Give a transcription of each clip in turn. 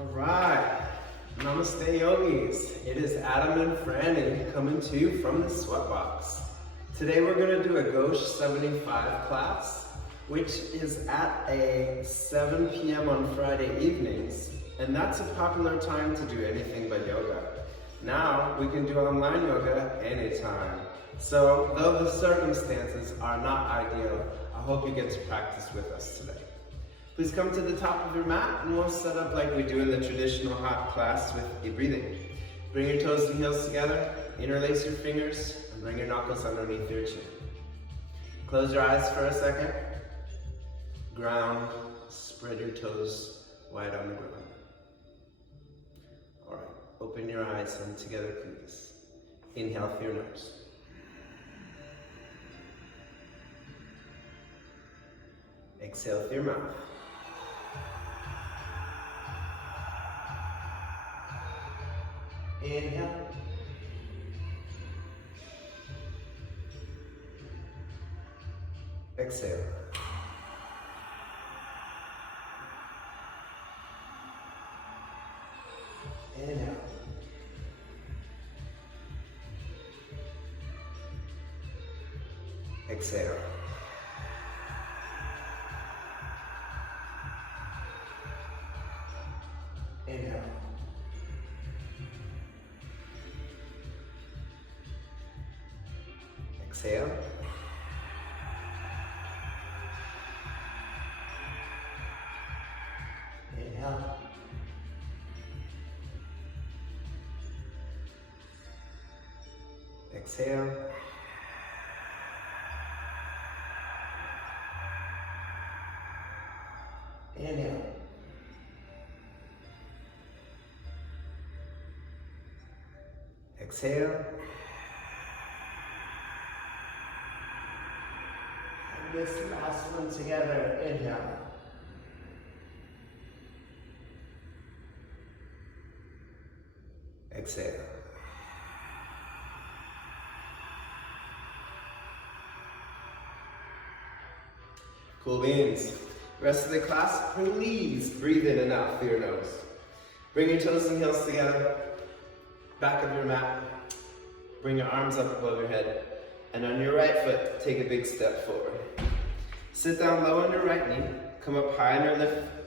All right, Namaste Yogis. It is Adam and Franny coming to you from the SweatBox. Today we're going to do a Ghosh 75 class, which is at a 7 p.m. on Friday evenings, and that's a popular time to do anything but yoga. Now we can do online yoga anytime. So though the circumstances are not ideal, I hope you get to practice with us today. Please come to the top of your mat and we'll set up like we do in the traditional hot class with a breathing. Bring your toes and heels together, interlace your fingers, and bring your knuckles underneath your chin. Close your eyes for a second. Ground, spread your toes wide on the ground. All right, open your eyes and together please. Inhale through your nose. Exhale through your mouth. Inhale. Exhale. Inhale. Exhale. Inhale. Exhale. Inhale. Exhale. Inhale. Exhale. And this last one together. Inhale. Exhale. Cool beans. Rest of the class, please breathe in and out through your nose. Bring your toes and heels together. Back of your mat. Bring your arms up above your head. And on your right foot, take a big step forward. Sit down low on your right knee. Come up high on your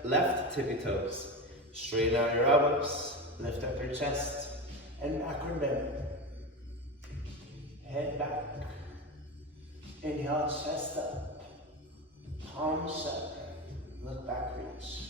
left tippy toes. Straighten out your elbows. Lift up your chest. And backward bend. Head back. Inhale, chest up. Palms up. Look back, reach.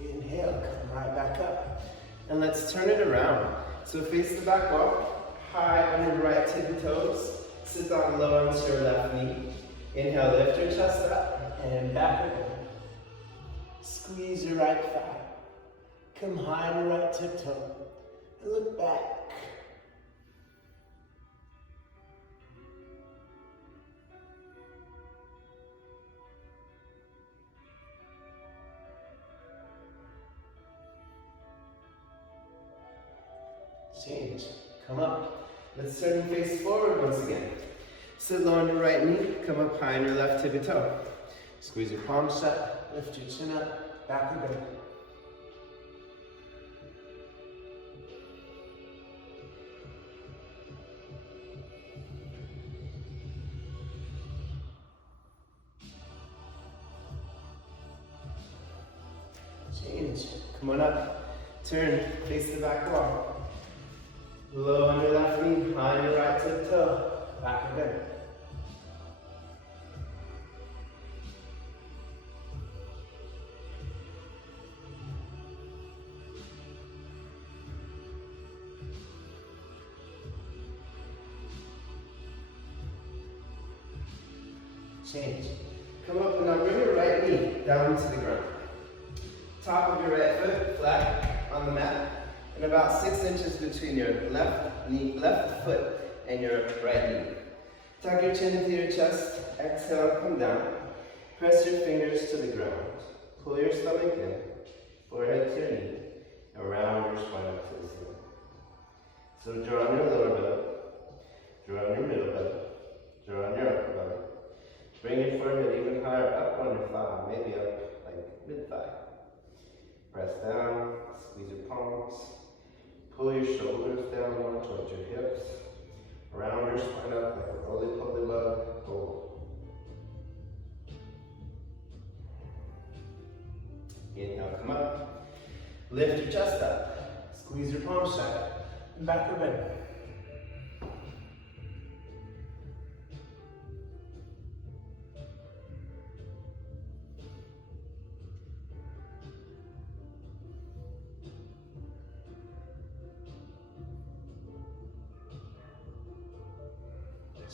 Inhale, come right back up. And let's turn it around. So face the back wall, high on your right tippy toes. Sit down low onto your left knee. Inhale, lift your chest up and backward bend. Squeeze your right thigh. Come high on your right tiptoe. And look back. Change. Come up. Let's turn and face forward once again. Sit low on your right knee. Come up high on your left tippy toe. Squeeze your palms shut. Lift your chin up. Backward bend. Change. Come on up. Turn. Face the back wall. Low on your left knee, high on your right tiptoe. Backward bend. Change. Come up and now bring your right knee down to the ground. Top of your right foot flat on the mat, and about 6 inches between your left foot and your right knee. Tuck your chin into your chest. Exhale, come down. Press your fingers to the ground. Pull your stomach in, forehead to your knee, around your spine up to the ceiling. So draw on your lower belly. Squeeze your palms. Pull your shoulders down more towards your hips. Round your spine up like a roly-poly bug. Hold. Inhale, come up. Lift your chest up. Squeeze your palms shut. Back or bend.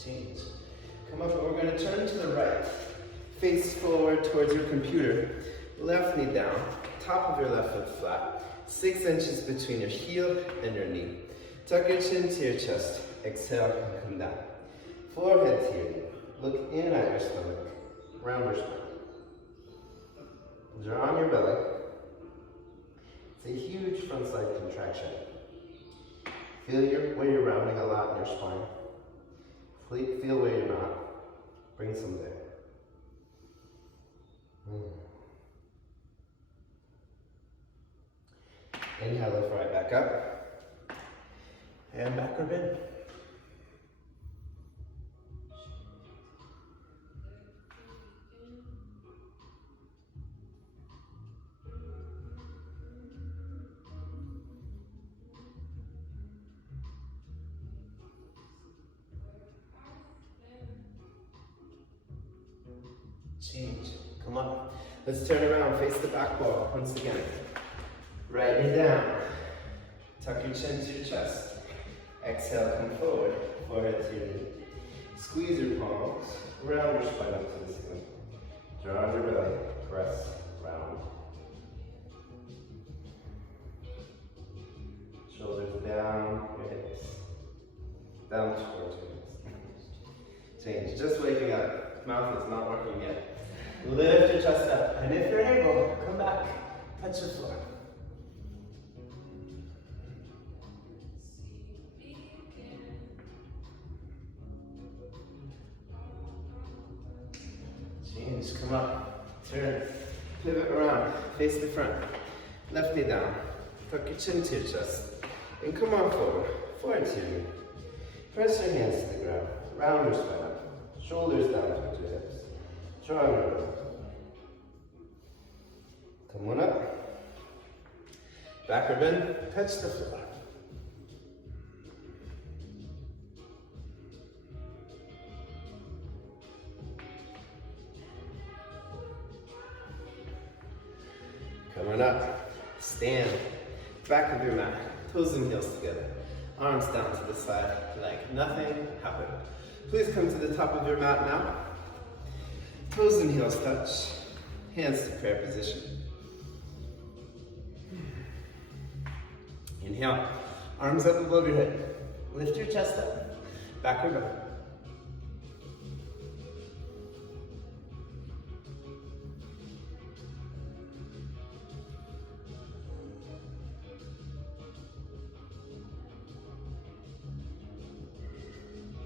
Change. Come up and we're going to turn to the right. Face forward towards your computer. Left knee down. Top of your left foot flat. 6 inches between your heel and your knee. Tuck your chin to your chest. Exhale and come down. Forehead to your knee. Look in at your stomach. Round your spine. Draw on your belly. It's a huge front side contraction. Feel where you're rounding a lot in your spine. Feel where you're not. Bring some there. Inhale, lift right back up. And backward bend. Change. Come up. Let's turn around. Face the back wall once again. Right knee down. Tuck your chin to your chest. Exhale, come forward. Forehead to your knee. Squeeze your palms. Round your spine up to the ceiling. Draw on your belly. Press round. Shoulders down, your hips. Down towards your hips. Change. Just waking up. Mouth is not working yet. Lift your chest up, and if you're able, come back, touch the floor. Change, come up, turn, pivot around, face the front, left knee down, tuck your chin to your chest, and come on forward, forward to your knee. Press your hands to the ground, round your spine up, shoulders down towards your hips. Draw on your belly. Come on up. Backward bend, touch the floor. Come on up. Stand. Back of your mat. Toes and heels together. Arms down to the side like nothing happened. Please come to the top of your mat now. Toes and heels touch. Hands to prayer position. Inhale. Arms up above your head. Lift your chest up. Backward bend.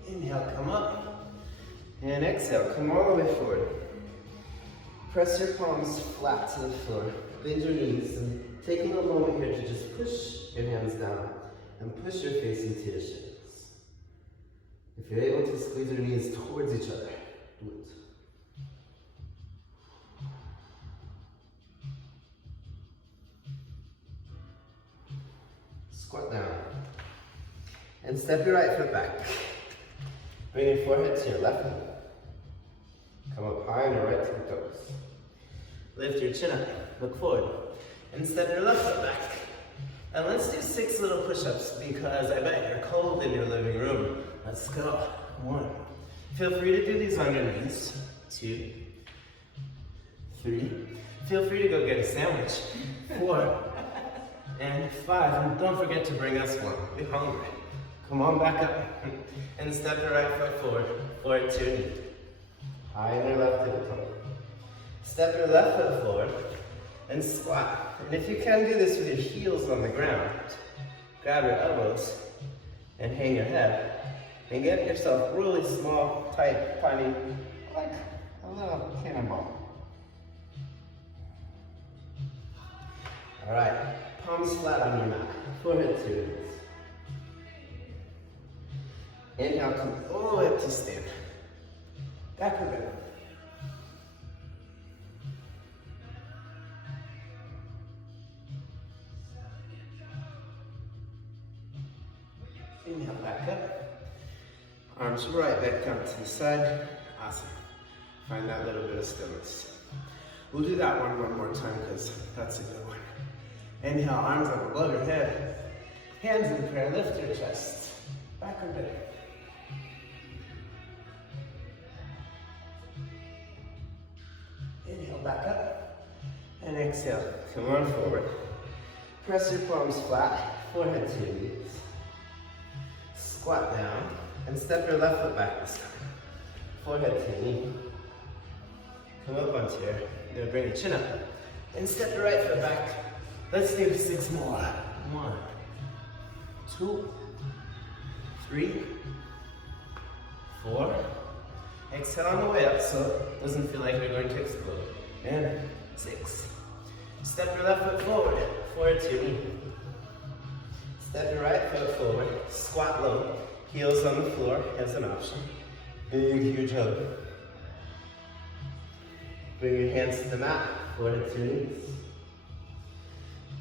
Inhale, come up. And exhale, come all the way forward. Press your palms flat to the floor. Bend your knees and taking a moment here to just push your hands down and push your face into your shins. If you're able to squeeze your knees towards each other, do it. Squat down. And step your right foot back. Bring your forehead to your left knee. Come up high on your right to the toes. Lift your chin up, look forward, and step your left foot back. And let's do 6 little push-ups because I bet you're cold in your living room. Let's go. 1. Feel free to do these on your knees. 2, 3. Feel free to go get a sandwich. 4, and 5. And don't forget to bring us one. We're hungry. Come on back up and step your right foot forward to your knee. High on your left hip toe. Step your left foot forward and squat. And if you can, do this with your heels on the ground. Grab your elbows and hang your head. And get yourself really small, tight, tiny, like a little cannonball. All right, palms flat on your mat, forehead to your knees. Inhale, come all the way up to stand. Backward bend. Inhale, back up. Arms right back down to the side. Awesome. Find that little bit of stillness. We'll do that one more time because that's a good one. Inhale, arms up above your head. Hands in prayer, lift your chest. Backward bend. Inhale, back up. And exhale, come on forward. Press your palms flat, forehead to your knees. Squat down and step your left foot back this time. Forehead to knee. Come up onto your, you're gonna bring your chin up. And step your right foot back. Let's do 6 more. 1, 2, 3, 4. Exhale on the way up so it doesn't feel like you're going to explode. And 6. Step your left foot forward, forehead to your knee. Step your right foot forward, squat low, heels on the floor as an option. Big, huge hug. Bring your hands to the mat, forehead to your knees.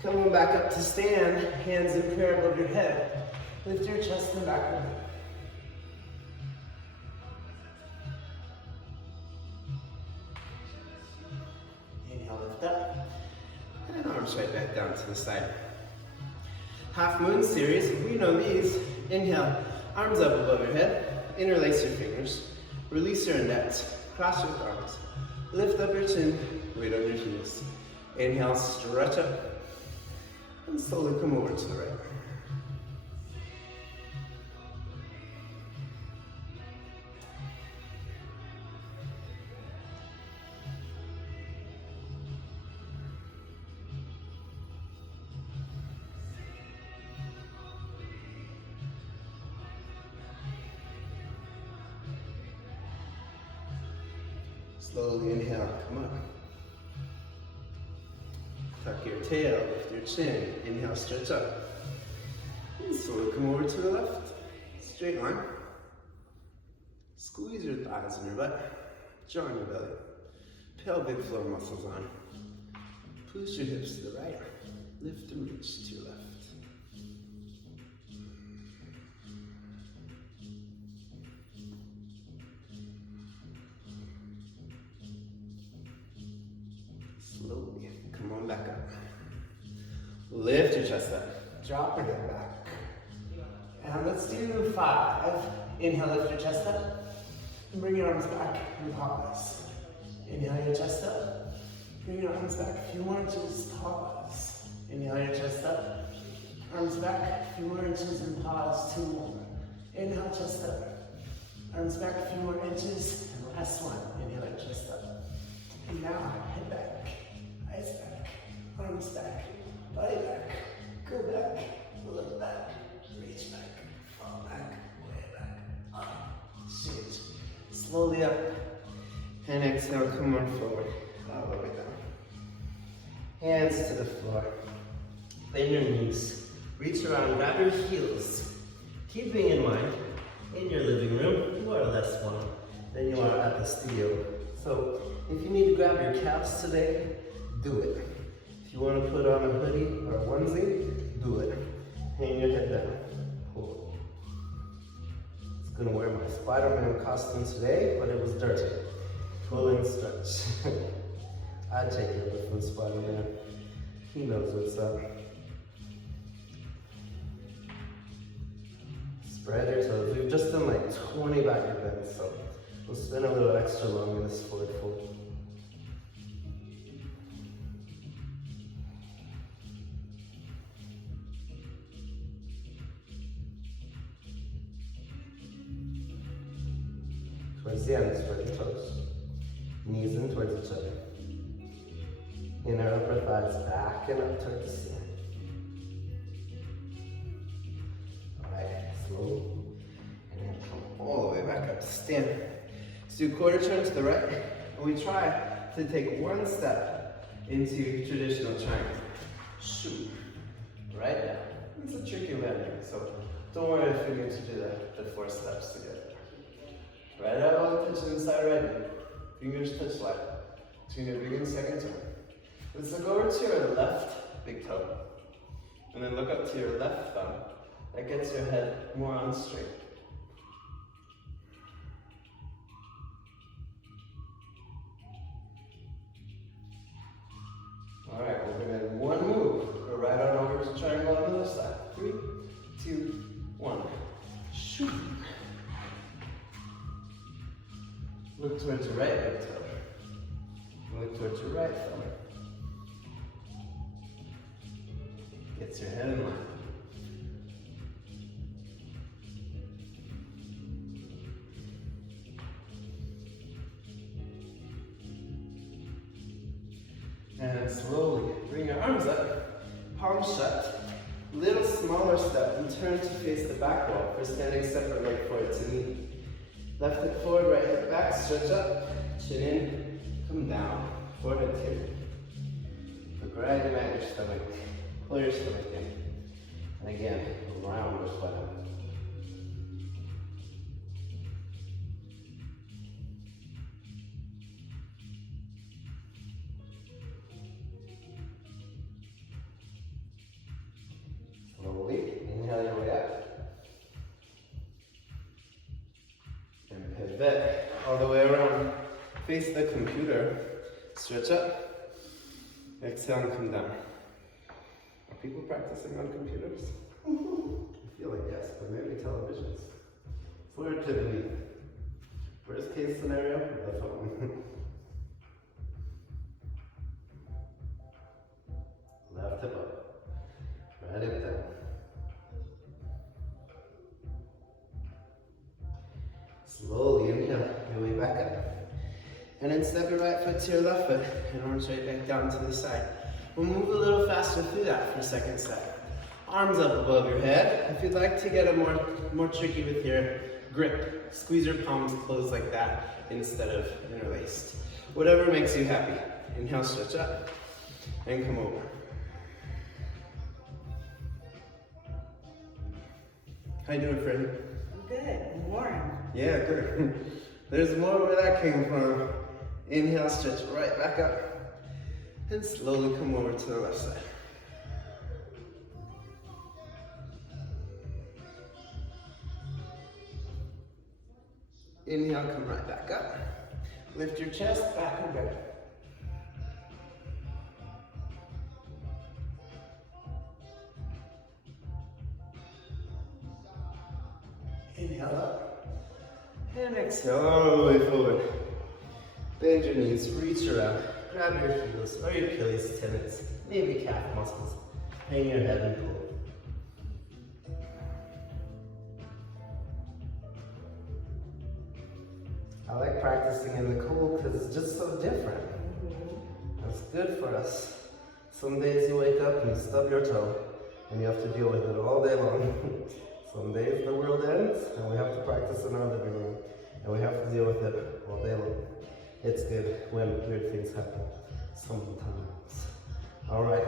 Coming back up to stand, hands in prayer above your head. Lift your chest and backward. Inhale, lift up. And arms right back down to the side. Half moon series, we know these. Inhale, arms up above your head. Interlace your fingers. Release your index. Cross your arms. Lift up your chin. Weight on your heels. Inhale, stretch up. And slowly come over to the right. Slowly inhale, come up. Tuck your tail, lift your chin. Inhale, stretch up. And slowly come over to the left. Straight line. Squeeze your thighs in your butt. Jaw in your belly. Pelvic floor muscles on. Push your hips to the right. Lift and reach to your left. Slowly, come on back up. Lift your chest up. Drop your head back. And let's do 5. Inhale, lift your chest up. And bring your arms back and pause. Inhale your chest up. Bring your arms back a few more inches, pause. Inhale your chest up. Arms back a few more inches and pause. 2 more. Inhale, chest up. Arms back a few more inches. And last one. Inhale your chest up. And now, head back. Eyes back, arms back, body back, go back, look back, reach back, fall back, way back, up, shift. Slowly up, and exhale, come on forward, all the way down. Hands to the floor, bend your knees, reach around, grab your heels. Keeping in mind, in your living room, you are less one than you are at the studio. So, if you need to grab your calves today, do it. If you want to put on a hoodie or a onesie, do it. Hang your head down. Pull. It's gonna wear my Spider-Man costume today, but it was dirty. Pull and stretch. I'd take it with from Spider-Man. He knows what's up. Spread your toes. We've just done like 20 backward bends, so we'll spend a little extra long in this forward fold. Towards the end, spread your toes. Knees in towards each other. Inner upper thighs back and up towards the ceiling. Alright, slow. And then come all the way back up to stand. Let's do quarter turn to the right. And we try to take one step into traditional triangle. Shoot. right down. It's a tricky landing, so don't worry if you need to do the 4 steps together. Right elbow touch inside right knee. Fingers touch left. Between your big and second toe. Let's look over to your left big toe. And then look up to your left thumb. That gets your head more on straight. Alright, we're going to do one move. Go right on over to triangle on the other side. 3, 2, 1. Shoot. Look towards your right big toe. Look towards your right thumb. Gets your head in line. And slowly bring your arms up, palms shut. Little smaller step and turn to face the back wall for standing separate leg forward to knee. Left hip forward, right hip back, stretch up, chin in, come down, forehead tip. Look right in at your stomach, pull your stomach in. And again, around your sweat up. Slowly, inhale your way up. And pivot all the way around. Face the computer. Stretch up. Exhale and come down. Are people practicing on computers? I feel like yes, but maybe televisions. Forward to the knee. Worst case scenario, the phone. Left hip up. Right hip down. Slowly inhale your way back up. And then step your right foot to your left foot and arms right back down to the side. We'll move a little faster through that for second step. Arms up above your head. If you'd like to get a more tricky with your grip, squeeze your palms closed like that instead of interlaced. Whatever makes you happy. Inhale, stretch up, and come over. How you doing, friend? Good, warm. Yeah, good. There's more where that came from. Inhale, stretch right back up. And slowly come over to the left side. Inhale, come right back up. Lift your chest, back and back. Inhale up. And exhale all the way forward. Bend your knees, reach around. Grab your heels or your Achilles tendons, maybe calf muscles. Hang your head and pull. I like practicing in the cold because it's just so different. It's good for us. Some days you wake up and you stub your toe and you have to deal with it all day long. Some days the world ends and we have to practice in our living room and we have to deal with it all day long. It's good when weird things happen, sometimes. All right,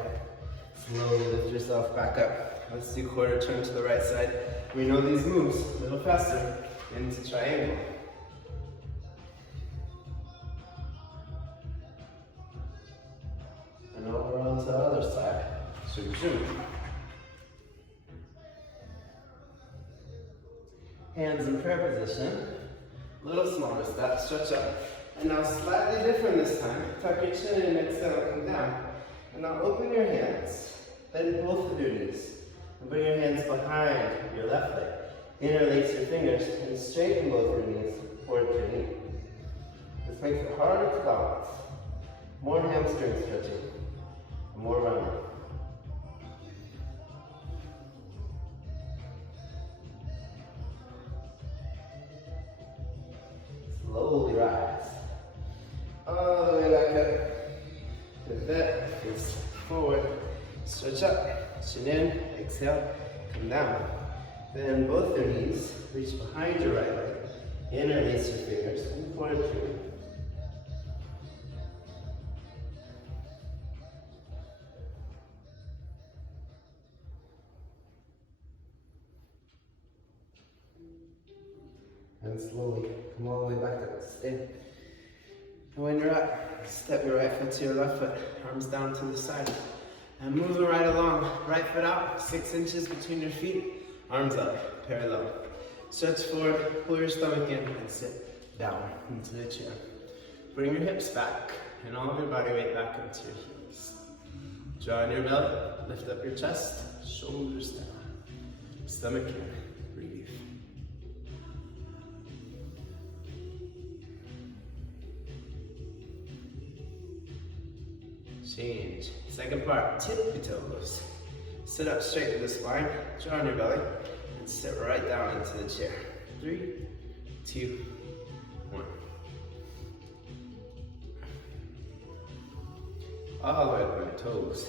slowly lift yourself back up. Let's do quarter turn to the right side. We know these moves a little faster into triangle. And over onto the other side, zoom, zoom. Hands in prayer position, little smaller step, stretch up. And now slightly different this time. Tuck your chin in, exhale, come down. And now open your hands. Bend both of your knees. And bring your hands behind your left leg. Interlace your fingers and straighten both your knees forward to your knee. This makes it harder to balance. More hamstring stretching. More running. Slowly rise. All the way back up. Pivot, face forward. Stretch up, chin in, exhale, come down. Bend both your knees, reach behind your right leg. Interlace your fingers, and forward through. And slowly come all the way back up. Stay. And when you're up, step your right foot to your left foot, arms down to the side. And move it right along. Right foot out, 6 inches between your feet, arms up, parallel. Stretch forward, pull your stomach in, and sit down into the chair. Bring your hips back, and all of your body weight back into your heels. Draw in your belly, lift up your chest, shoulders down. Stomach in, breathe. Change. Second part, tippy toes. Sit up straight with the spine, draw on your belly, and sit right down into the chair. 3, 2, 1. All the way up on your toes.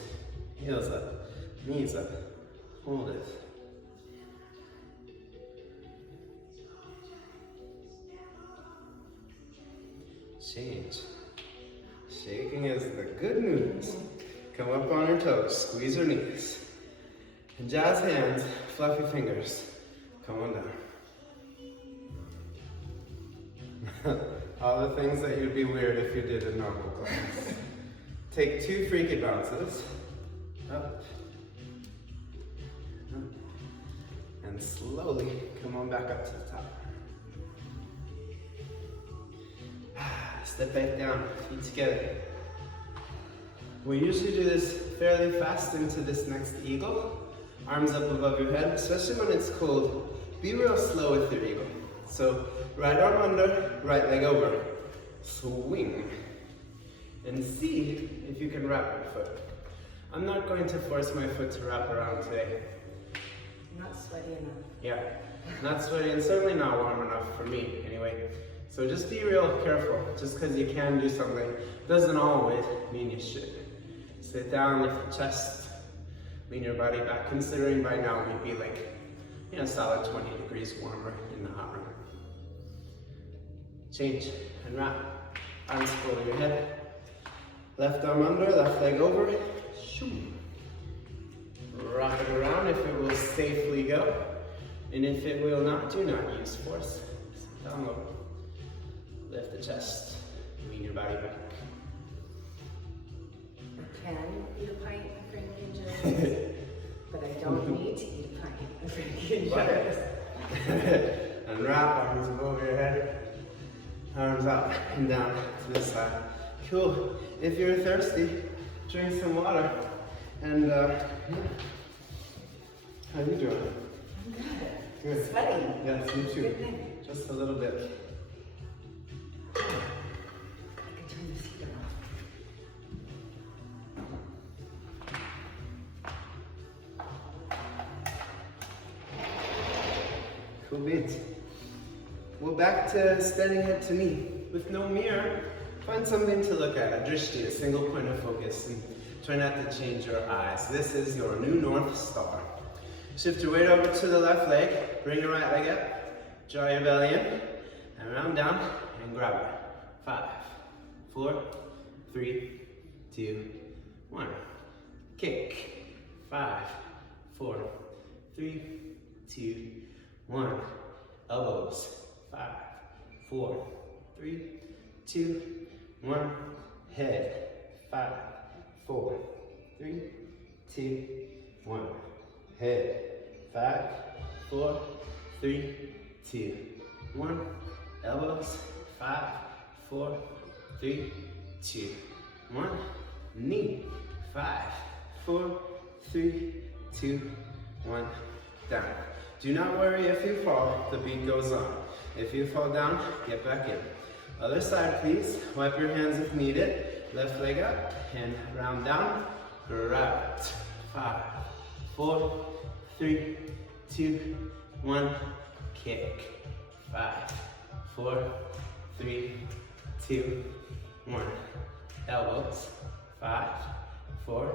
Heels up, knees up. Hold it. Change. Shaking is the good news. Come up on your toes, squeeze your knees. And jazz hands, fluffy fingers. Come on down. All the things that you'd be weird if you did in normal class. Take 2 freaky bounces. Up. And slowly come on back up to the top. Step back down, feet together. We usually do this fairly fast into this next eagle. Arms up above your head, especially when it's cold. Be real slow with your eagle. So right arm under, right leg over. Swing. And see if you can wrap your foot. I'm not going to force my foot to wrap around today. Not sweaty enough. Yeah, not sweaty and certainly not warm enough for me anyway. So just be real careful. Just because you can do something doesn't always mean you should. Sit down, lift the chest, lean your body back, considering by now we'd be like, solid 20 degrees warmer in the hot room. Change and wrap. Arms over your head. Left arm under, left leg over. Shoo. Rock it around if it will safely go. And if it will not, do not use force. Sit down low. Lift the chest. Lean your body back. I can eat a pint of Franken juice, but I don't need to eat a pint of Franken juice. And wrap, arms above your head. Arms up and down to the side. Cool. If you're thirsty, drink some water. And how you doing? I'm good. Good. Sweating. Yes, me too. Good thing. Just a little bit. I could turn this heater off. Cool beans. Well, back to steady head to knee. With no mirror, find something to look at, a drishti, a single point of focus, and try not to change your eyes. This is your new North Star. Shift your weight over to the left leg, bring your right leg up, draw your belly in, and round down, and grab it. 5, 4, 3, 2, 1. Kick. 5, 4, 3, 2, 1. Elbows. 5, 4, 3, 2, 1. Head. 5, 4, 3, 2, 1. Head. 5, 4, 3, 2, 1. Elbows. 5, 4, 3, 2, 1. Knee. 5, 4, 3, 2, 1. Down. Do not worry if you fall, the beat goes on. If you fall down, get back in. Other side, please. Wipe your hands if needed. Left leg up and round down. Grab it. 5, 4, 3, 2, 1. Kick. 5, 4, 3, 2, 1. Elbows. 5, 4,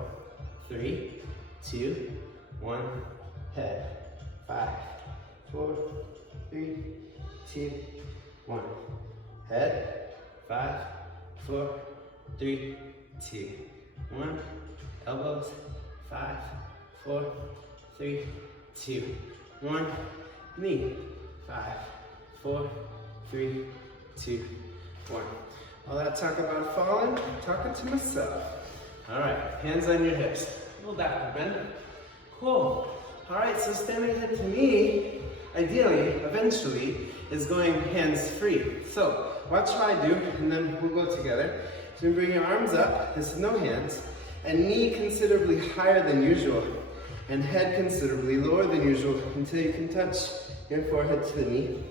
3, 2, 1. Head. 5, 4, 3, 2, 1. Head. 5, 4, 3, 2, 1. Elbows. 5, 4, 3, 2, 1. Knee. 5, 4, 3, 2, 1. All that talk about falling, talking to myself. All right, hands on your hips. A little backward bend. Cool. All right, so standing head to knee, ideally, eventually, is going hands free. So watch what I do, and then we'll go together. So you bring your arms up, this is no hands, and knee considerably higher than usual, and head considerably lower than usual until you can touch your forehead to the knee.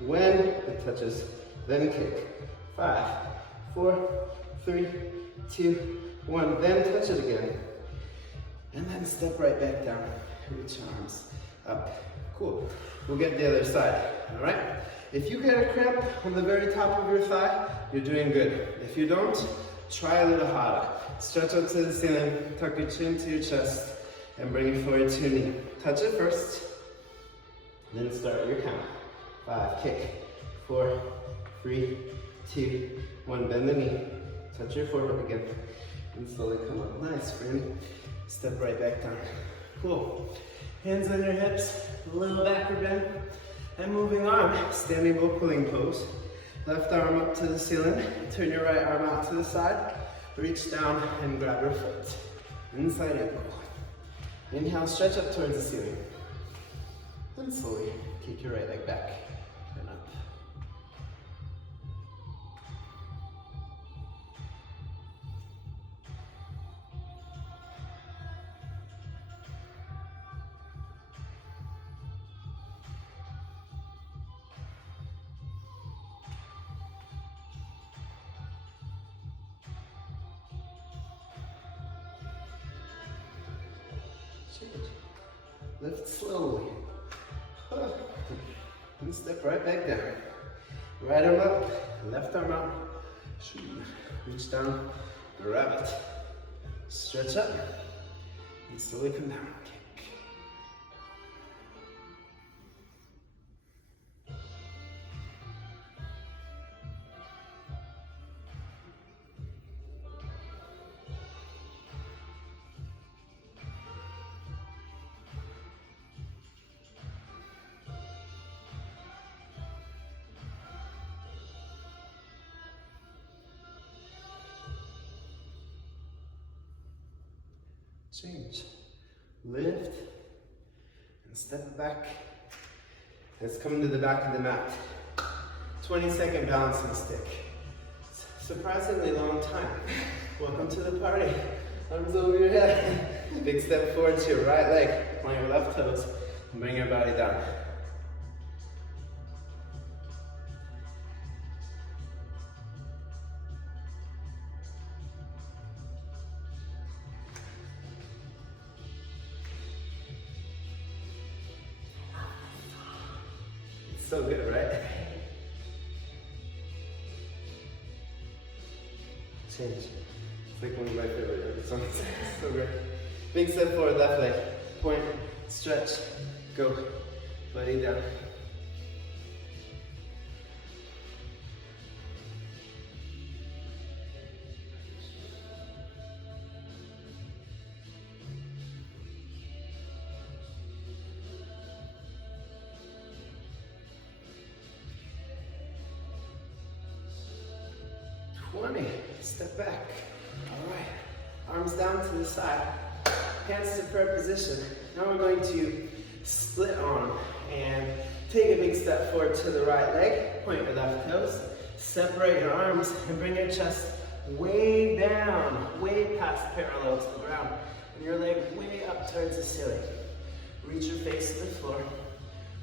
When it touches, then kick. 5, 4, 3, 2, 1. Then touch it again. And then step right back down. Reach your arms up. Cool. We'll get the other side. All right? If you get a cramp on the very top of your thigh, you're doing good. If you don't, try a little harder. Stretch out to the ceiling, tuck your chin to your chest, and bring it forward to your knee. Touch it first, then start your count. 5, kick. 4, 3, 2, 1. Bend the knee. Touch your forehead again, and slowly come up. Nice, friend. Step right back down. Cool. Hands on your hips, a little backward bend, and moving on. Standing bow pulling pose. Left arm up to the ceiling. Turn your right arm out to the side. Reach down and grab your foot. Inside ankle. Inhale, stretch up towards the ceiling. And slowly kick your right leg back and up. Lift slowly. And step right back down. Right arm up, left arm out. Reach down, grab it. Stretch up, and slowly come down. Kick. Change. Lift and step it back. Let's come to the back of the mat. 20-second balancing stick. Surprisingly long time. Welcome to the party. Arms over your head. Big step forward to your right leg. Point your left toes and bring your body down. So good, right? Change. It's like one of my favorite songs. So great. Big step forward, left leg. Point, stretch, go. Body down. Step back. All right. Arms down to the side. Hands to prayer position. Now we're going to split arm and take a big step forward to the right leg. Point your left toes. Separate your arms and bring your chest way down, way past parallel to the ground. And your leg way up towards the ceiling. Reach your face to the floor.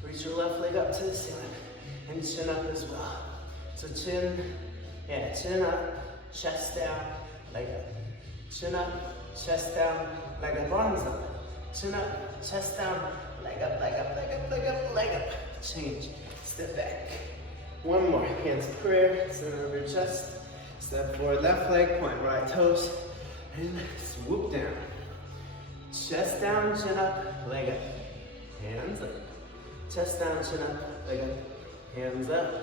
Reach your left leg up to the ceiling. And chin up as well. So chin up. Chest down, leg up. Chin up, chest down, leg up, arms up. Chin up, chest down, leg up, leg up, leg up, leg up, leg up. Change, step back. One more, hands to prayer, center of your chest. Step forward, left leg, point right toes, and swoop down. Chest down, chin up, leg up, hands up. Chest down, chin up, leg up, hands up.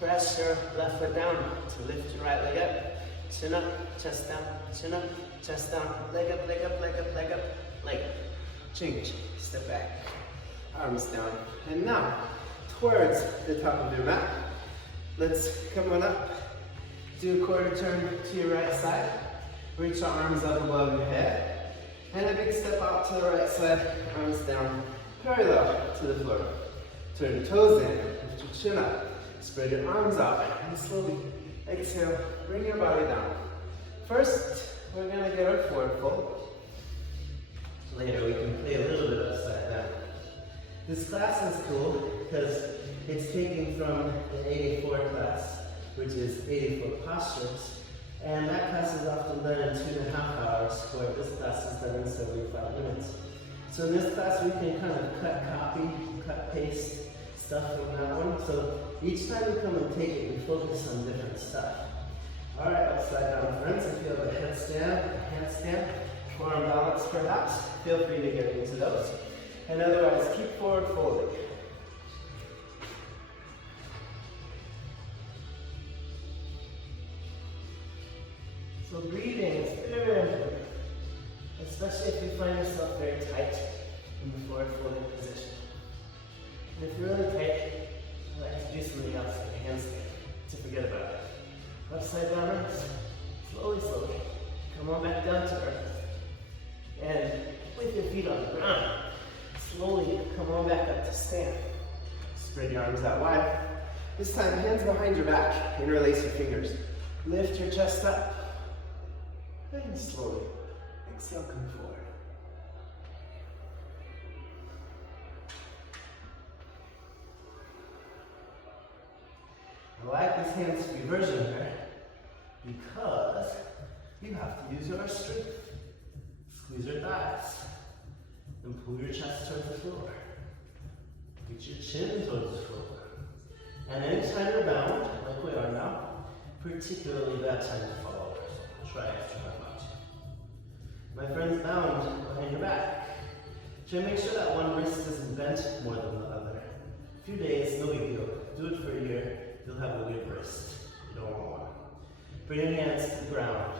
Press your left foot down to lift your right leg up. Chin up, chest down, chin up, chest down, leg up, leg up, leg up, leg up, leg up. Change, step back, arms down. And now, towards the top of your mat. Let's come on up. Do a quarter turn to your right side. Reach your arms up above your head. And a big step out to the right side, arms down, parallel to the floor. Turn your toes in, lift your chin up. Spread your arms out, and slowly exhale, bring your body down. First, we're gonna get our forward fold. Later, we can play a little bit upside down. This class is cool because it's taken from the 84 class, which is 80-foot postures. And that class is often done in 2.5 hours, where this class is done in 75 minutes. So in this class, we can kind of cut, copy, cut, paste stuff from that one. So each time we come and take it, we focus on different stuff. All right, upside down friends. If you have a headstand, a handstand, forearm balance perhaps, feel free to get into those. And otherwise, keep forward folding. So breathing is very, very important, especially if you find yourself very tight in the forward folding position. And if you're really tight, I like to do something else like a handstand to forget about it. Upside downwards, slowly, slowly. Come on back down to earth. And with your feet on the ground, slowly come on back up to stand. Spread your arms out wide. This time, hands behind your back, interlace your fingers. Lift your chest up. And slowly, exhale, come forward. I like these hands to be version here because you have to use your strength. Squeeze your thighs and pull your chest towards the floor. Get your chin towards the floor. And anytime you're bound, like we are now, particularly that time to fall over. So try extra hard not to. My friends, bound behind your back. Try to make sure that one wrist isn't bent more than the other. A few days, no big deal. Do it for a year. You'll have a weird wrist. You don't want one. Bring your hands to the ground.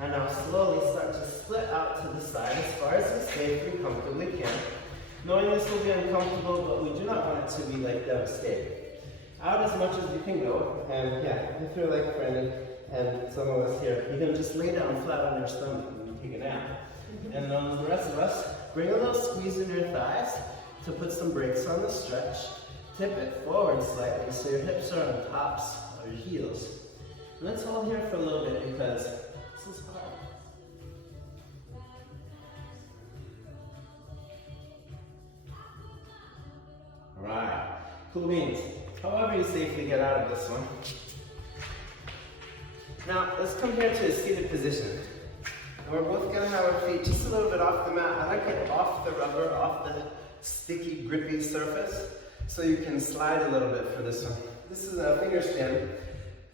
And now slowly start to split out to the side as far as you safely, comfortably can. Knowing this will be uncomfortable, but we do not want it to be like devastating. Out as much as you can go. And yeah, if you're like Brandon and some of us here, you can just lay down flat on your stomach when you take a nap. And the rest of us, bring a little squeeze in your thighs to put some brakes on the stretch. Tip it forward slightly so your hips are on tops of your heels. And let's hold here for a little bit because this is hard. Alright, cool beans. However you safely get out of this one. Now, let's come here to a seated position. We're both gonna have our feet just a little bit off the mat. I like it off the rubber, off the sticky, grippy surface, so you can slide a little bit for this one. This is a finger stand.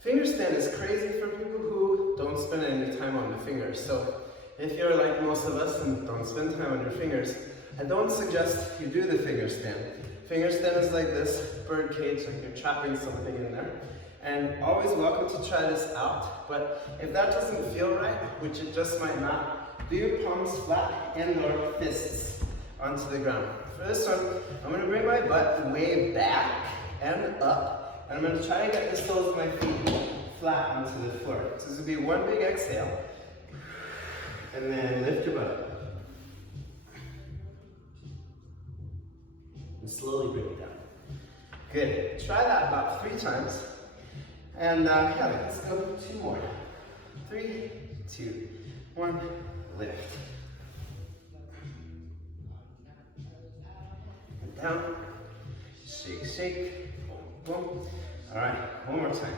Finger stand is crazy for people who don't spend any time on the fingers. So if you're like most of us and don't spend time on your fingers, I don't suggest you do the finger stand. Finger stand is like this, bird cage, like you're trapping something in there. And always welcome to try this out, but if that doesn't feel right, which it just might not, do your palms flat and your fists onto the ground. For this one, I'm gonna bring my butt way back and up, and I'm gonna try to get the soles of my feet flat onto the floor. So this will be one big exhale, and then lift your butt up. And slowly bring it down. Good, try that about 3 times. And yeah, let's go 2 more. 3, 2, 1, lift. And down, shake, shake, boom. All right, one more time.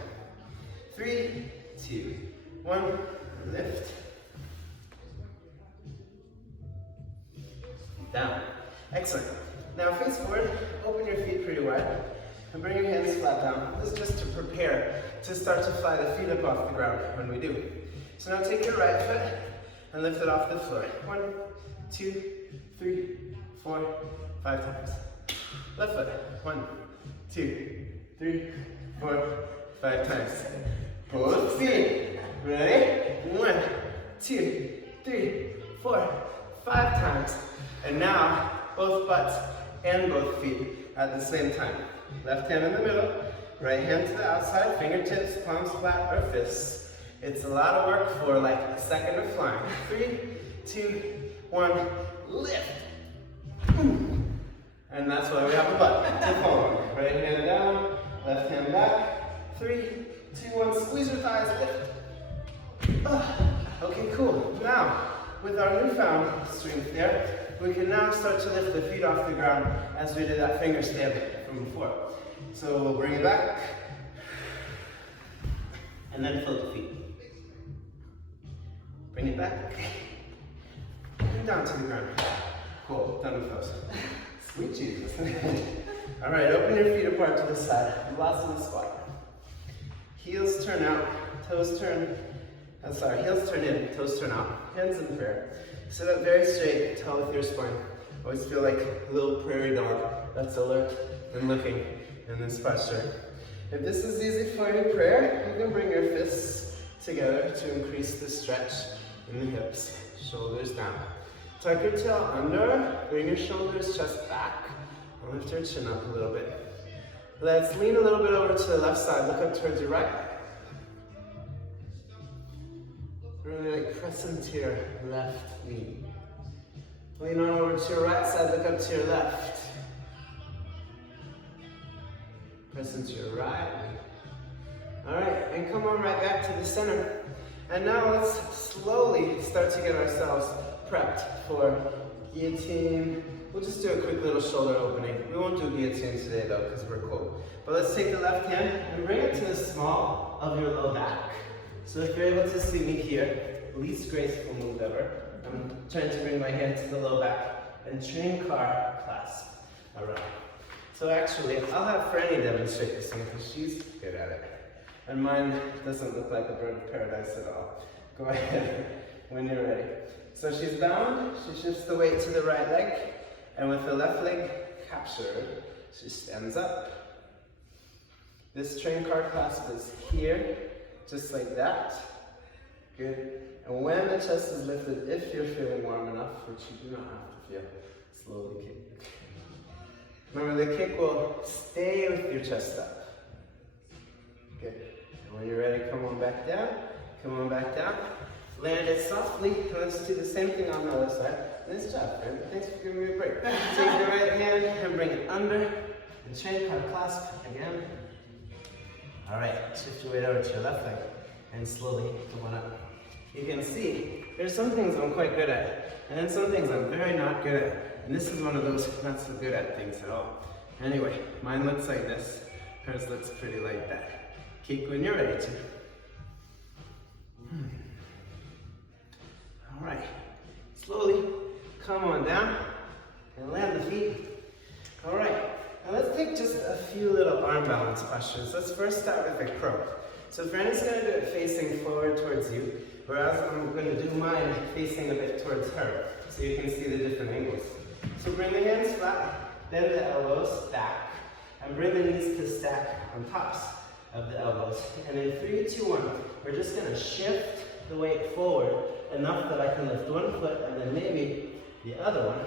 3, 2, 1, lift. Down, excellent. Now face forward, open your feet pretty wide. And bring your hands flat down. This is just to prepare to start to fly the feet up off the ground when we do. So now take your right foot and lift it off the floor. 1, 2, 3, 4, 5 times. Left foot. 1, 2, 3, 4, 5 times. Both feet. Ready? 1, 2, 3, 4, 5 times. And now both butts and both feet at the same time. Left hand in the middle, right hand to the outside, fingertips, palms flat, or fists. It's a lot of work for like a second of flying. 3, 2, 1, lift. And that's why we have a butt. Keep going. Right hand down, left hand back. 3, 2, 1, squeeze your thighs, lift. Okay, cool. Now, with our newfound strength there, we can now start to lift the feet off the ground as we did that finger stand from before. So we'll bring it back, and then float the feet. Bring it back, and down to the ground. Cool, done with those. Sweet Jesus. All right, open your feet apart to the side. Lots of the squat. Heels turn out, toes turn, heels turn in, toes turn out, hands in prayer. Sit up very straight, tall with your spine. Always feel like a little prairie dog that's alert and looking in this posture. If this is easy for you, prayer, you can bring your fists together to increase the stretch in the hips, shoulders down. Tuck your tail under, bring your shoulders, chest back, and lift your chin up a little bit. Let's lean a little bit over to the left side, look up towards your right. Really like press into your left knee. Lean on over to your right side, look up to your left. Press into your right knee. Alright, and come on right back to the center. And now let's slowly start to get ourselves prepped for guillotine. We'll just do a quick little shoulder opening. We won't do guillotine today though, because we're cold. But let's take the left hand and bring it to the small of your low back. So if you're able to see me here, least graceful move ever. I'm trying to bring my hand to the low back and train car clasp around. So actually, I'll have Franny demonstrate this one because she's good at it. And mine doesn't look like a bird of paradise at all. Go ahead when you're ready. So she's down, she shifts the weight to the right leg, and with the left leg captured, she stands up. This train car clasp is here, just like that. Good. And when the chest is lifted, if you're feeling warm enough, which you do not have to feel, slowly kick. Remember, the kick will stay with your chest up. Good. And when you're ready, come on back down. Come on back down. Land it softly. Let's do the same thing on the other side. Nice job, friend. Thanks for giving me a break. Take the right hand and bring it under. And chain car clasp again. All right, shift your weight over to your left leg and slowly come on up. You can see there's some things I'm quite good at, and then some things I'm very not good at. And this is one of those not so good at things at all. Anyway, mine looks like this. Hers looks pretty like that. Kick when you're ready to. All right, slowly come on down and land the feet. All right, now let's take just a few little arm balance questions. Let's first start with a crow. So Franny's gonna do it facing forward towards you, whereas I'm gonna do mine facing a bit towards her, so you can see the different angles. So bring the hands flat, bend the elbows back, and bring the knees to stack on tops of the elbows. And in 3, 2, 1, we're just gonna shift the weight forward enough that I can lift one foot and then maybe the other one.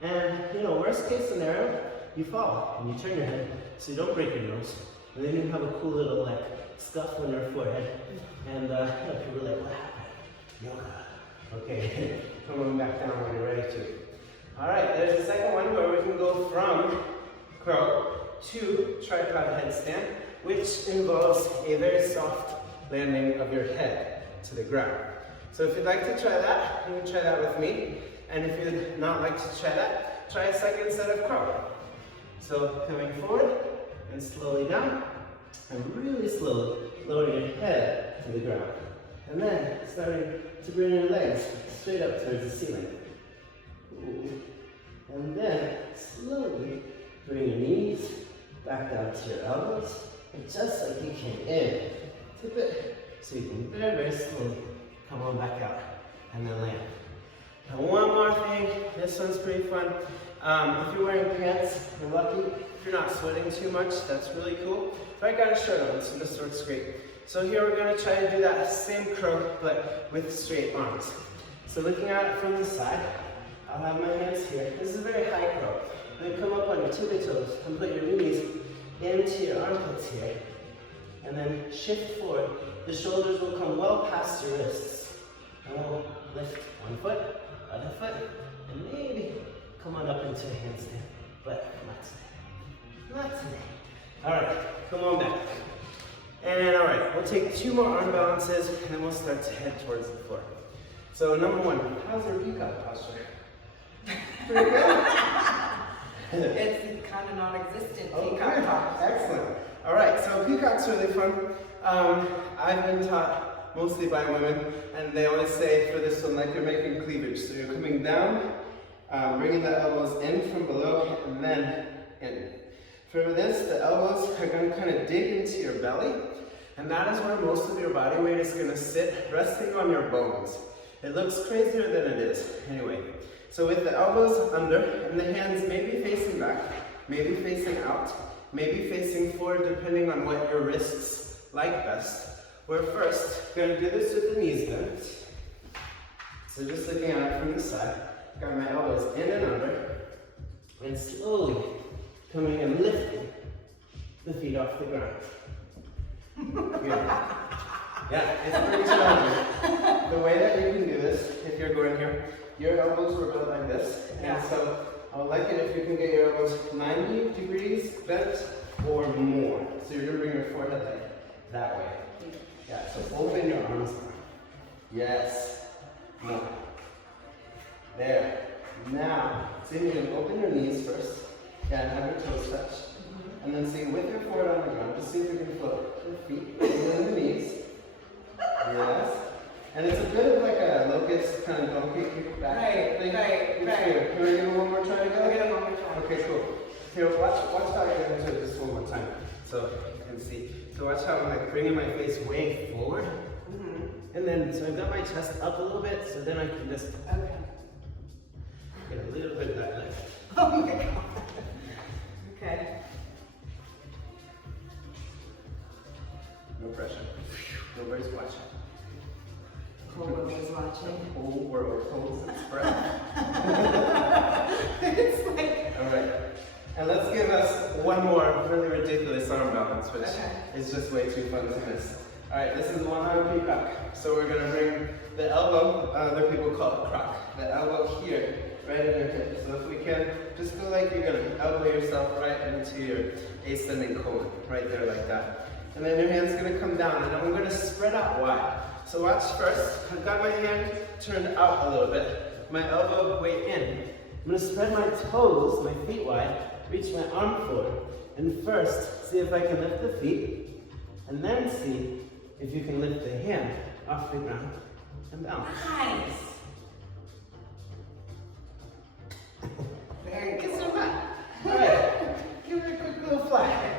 And you know, worst case scenario, you fall and you turn your head so you don't break your nose. And then you have a cool little like scuff on your forehead. And people are like, what happened? Yoga. Okay, come on back down when you're ready to. All right, there's a second one where we can go from crow to tripod headstand, which involves a very soft landing of your head to the ground. So if you'd like to try that, you can try that with me. And if you'd not like to try that, try a second set of crow. So coming forward and slowly down, and really slowly lowering your head to the ground. And then starting to bring your legs straight up towards the ceiling. Ooh. And then slowly bring your knees back down to your elbows. And just like you came in, tip it so you can very, very slowly come on back out and then land. And one more thing, this one's pretty fun. If you're wearing pants, you're lucky. If you're not sweating too much, that's really cool. But I got a shirt on, so this works great. So here we're gonna try to do that same crow, but with straight arms. So looking at it from the side, I'll have my hands here. This is a very high curl. Then come up on your tippy toes and put your knees into your armpits here. And then shift forward. The shoulders will come well past your wrists. And we'll lift one foot, other foot, and maybe come on up into a handstand. But not today. Not today. All right, come on back. And all right, we'll take 2 more arm balances, and then we'll start to head towards the floor. So number 1, how's your peacock posture? Pretty good? It's kind of non-existent Oh, peacock good. posture. Excellent. All right, so peacock's really fun. I've been taught mostly by women, and they always say for this one, like you're making cleavage. So you're coming down, bringing the elbows in from below, and then in. For this, the elbows are going to kind of dig into your belly, and that is where most of your body weight is going to sit, resting on your bones. It looks crazier than it is. Anyway, so with the elbows under, and the hands maybe facing back, maybe facing out, maybe facing forward, depending on what your wrists like best. We're first going to do this with the knees bent. So just looking at it from the side, got my elbows in and under, and slowly coming and lifting the feet off the ground. Good. Yeah, it's pretty challenging. The way that you can do this, if you're going here, your elbows were built like this. Yeah. And so I would like it if you can get your elbows 90 degrees bent or more. So you're going to bring your forehead like that way. Yeah, so open your arms now. Yes. More. There. Now, see if you can open your knees first. Yeah, and have your toes touch. And then see with your forehead on the ground, just see if you can float your feet and the knees. Yes. And it's a bit of like a locust kind of donkey kick back thing. Right. Can we give it one more try together? I'll get it one more try. Okay, cool. Here, watch how I get into it just one more time. So you can see. So watch how I'm like bringing my face way forward. And then, so I've got my chest up a little bit, so then I can just get a little bit of that lift. Oh my god. Okay. No pressure. Nobody's watching. Nobody's watching. Whole world holds its breath. It's like... Alright. And let's give us one more really ridiculous arm balance, which is just way too fun to miss. Alright, this is one arm peacock. So we're going to bring the elbow, other people call it croc, the elbow here, right in your hip. So if we can, just feel like you're going to elbow yourself right into your ascending colon, right there like that. And then your hand's going to come down, and then we're going to spread out wide. So watch first. I've got my hand turned out a little bit, my elbow way in. I'm going to spread my toes, my feet wide, reach my arm forward, and first see if I can lift the feet, and then see if you can lift the hand off the ground and down. Nice. Very good. All right, give it a quick little fly.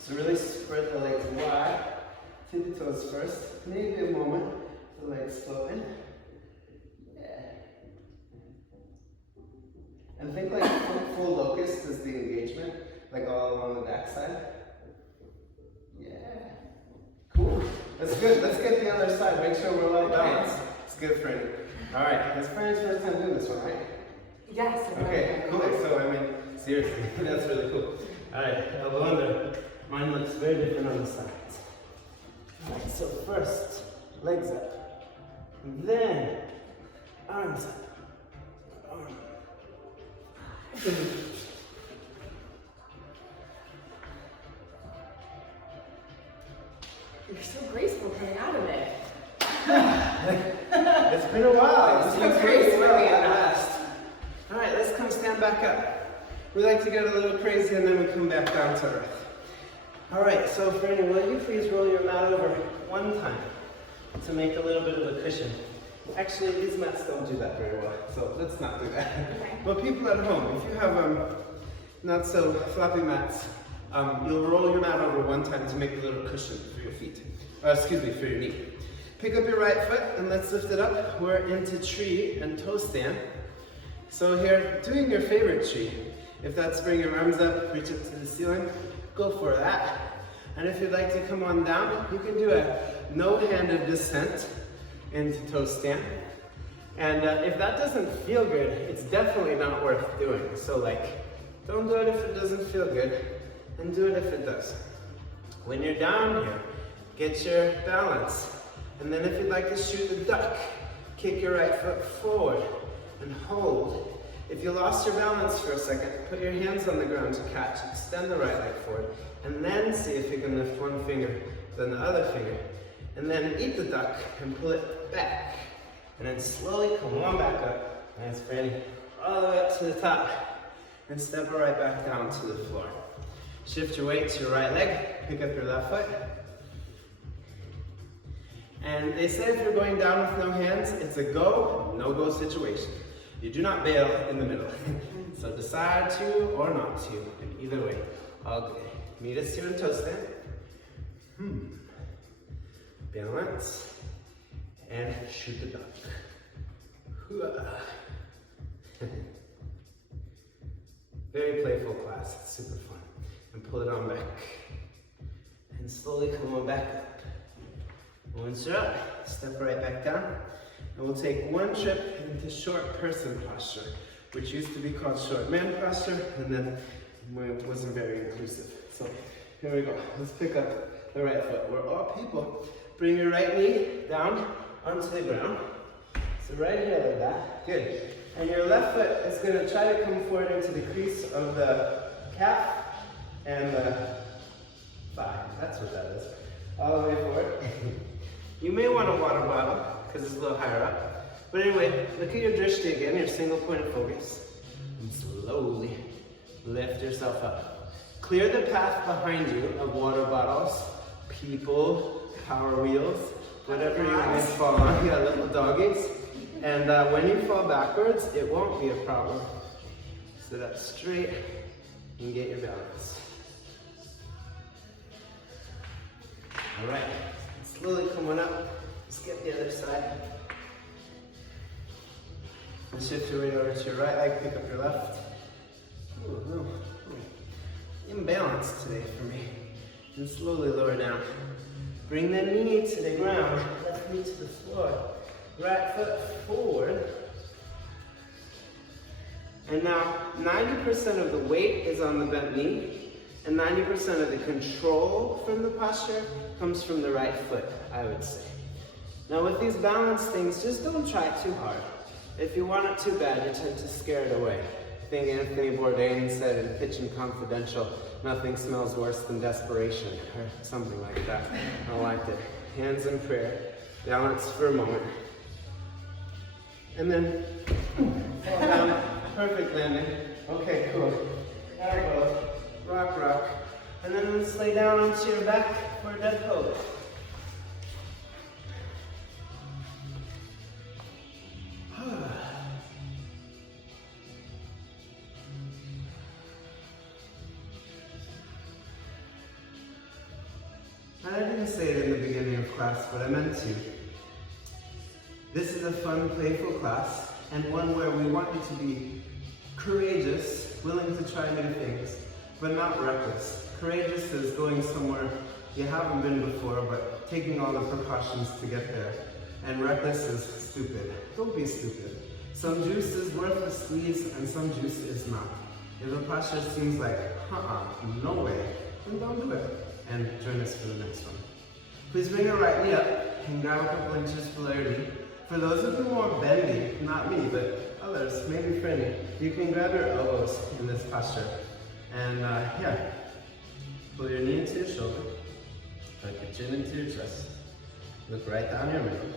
So really spread the legs wide, tip the toes first, maybe a moment, the legs flow in. Yeah. And think like full locust is the engagement, like all along the backside. Yeah. Cool. That's good. Let's get the other side. Make sure we're well balanced. It's good, Franny. All right. It's Franny's first time doing this one, right? Yes. Okay, cool. So, I mean, seriously, that's really cool. All right, elbow under. Mine looks very different on the sides. All right, so first, legs up. And then, arms up. Arm. You're so graceful coming out of it. It's been a while. It's It's so been crazy pretty for well me. at last. All right, let's come stand back up. We like to get a little crazy and then we come back down to earth. All right, so Franny, will you please roll your mat over one time to make a little bit of a cushion? Actually, these mats don't do that very well, so let's not do that. Okay. But people at home, if you have not so floppy mats, you'll roll your mat over one time to make a little cushion for your feet. For your knee. Pick up your right foot and let's lift it up. We're into tree and toe stand. So here, doing your favorite tree. If that's bring your arms up, reach up to the ceiling, go for that. And if you'd like to come on down, you can do a no-handed descent into toe stand. And if that doesn't feel good, it's definitely not worth doing. So like, don't do it if it doesn't feel good, and do it if it does. When you're down here, get your balance. And then if you'd like to shoot the duck, kick your right foot forward and hold. If you lost your balance for a second, put your hands on the ground to catch, extend the right leg forward, and then see if you can lift one finger, then the other finger. And then eat the duck and pull it back. And then slowly come on back up. Nice, Franny. All the way up to the top. And step it right back down to the floor. Shift your weight to your right leg, pick up your left foot. And they say if you're going down with no hands, it's a go, no-go situation. You do not bail in the middle. So decide to or not to, and either way, all good. Meet us here in toe stand. Balance, and shoot the duck. Very playful class, it's super fun. And pull it on back. And slowly come on back up. Once you're up, step right back down. And we'll take one trip into short person posture, which used to be called short man posture, and then it wasn't very inclusive. So here we go. Let's pick up the right foot. We're all people. Bring your right knee down onto the ground. So right here like that. Good. And your left foot is going to try to come forward into the crease of the calf and the thigh. That's what that is. All the way forward. You may want a water bottle because it's a little higher up. But anyway, look at your drishti again, your single point of focus. And slowly lift yourself up. Clear the path behind you of water bottles, people, power wheels, whatever you may fall on. Yeah, little doggies. And when you fall backwards, it won't be a problem. Sit up straight and get your balance. All right, slowly come on up. Let's get the other side. And shift your weight over to your right leg, pick up your left. Ooh. Imbalance today for me. And slowly lower down. Bring the knee to the ground, left knee to the floor. Right foot forward. And now 90% of the weight is on the bent knee, and 90% of the control from the posture comes from the right foot, I would say. Now with these balance things, just don't try too hard. If you want it too bad, you tend to scare it away. I think Anthony Bourdain said in Kitchen Confidential, nothing smells worse than desperation, or something like that. I liked it. Hands in prayer, balance for a moment. And then fall down, perfect landing. Okay, cool. Elbow, rock. And then let's lay down onto your back for a dead pose. I didn't say it in the beginning of class, but I meant to. This is a fun, playful class, and one where we want you to be courageous, willing to try new things, but not reckless. Courageous is going somewhere you haven't been before, but taking all the precautions to get there. And reckless is stupid. Don't be stupid. Some juice is worth the squeeze, and some juice is not. If a posture seems like, no way, then don't do it. And join us for the next one. Please bring your right knee up and grab a couple inches below your knee. For those of you who are bendy, not me, but others, maybe Franny, you can grab your elbows in this posture. And pull your knee into your shoulder, tuck your chin into your chest, look right down your middle,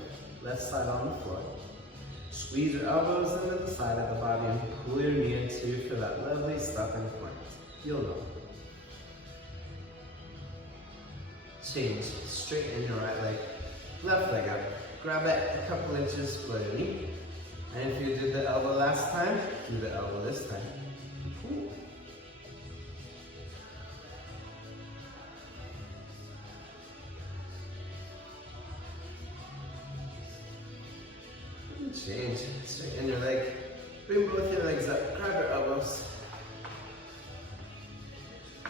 left side on the floor. Squeeze your elbows into the side of the body and pull your knee into you for that lovely stopping point. You'll know. Change, straighten your right leg, left leg up. Grab it a couple inches below your knee. And if you did the elbow last time, do the elbow this time. Cool. Change, straighten your leg. Bring both your legs up, grab your elbows.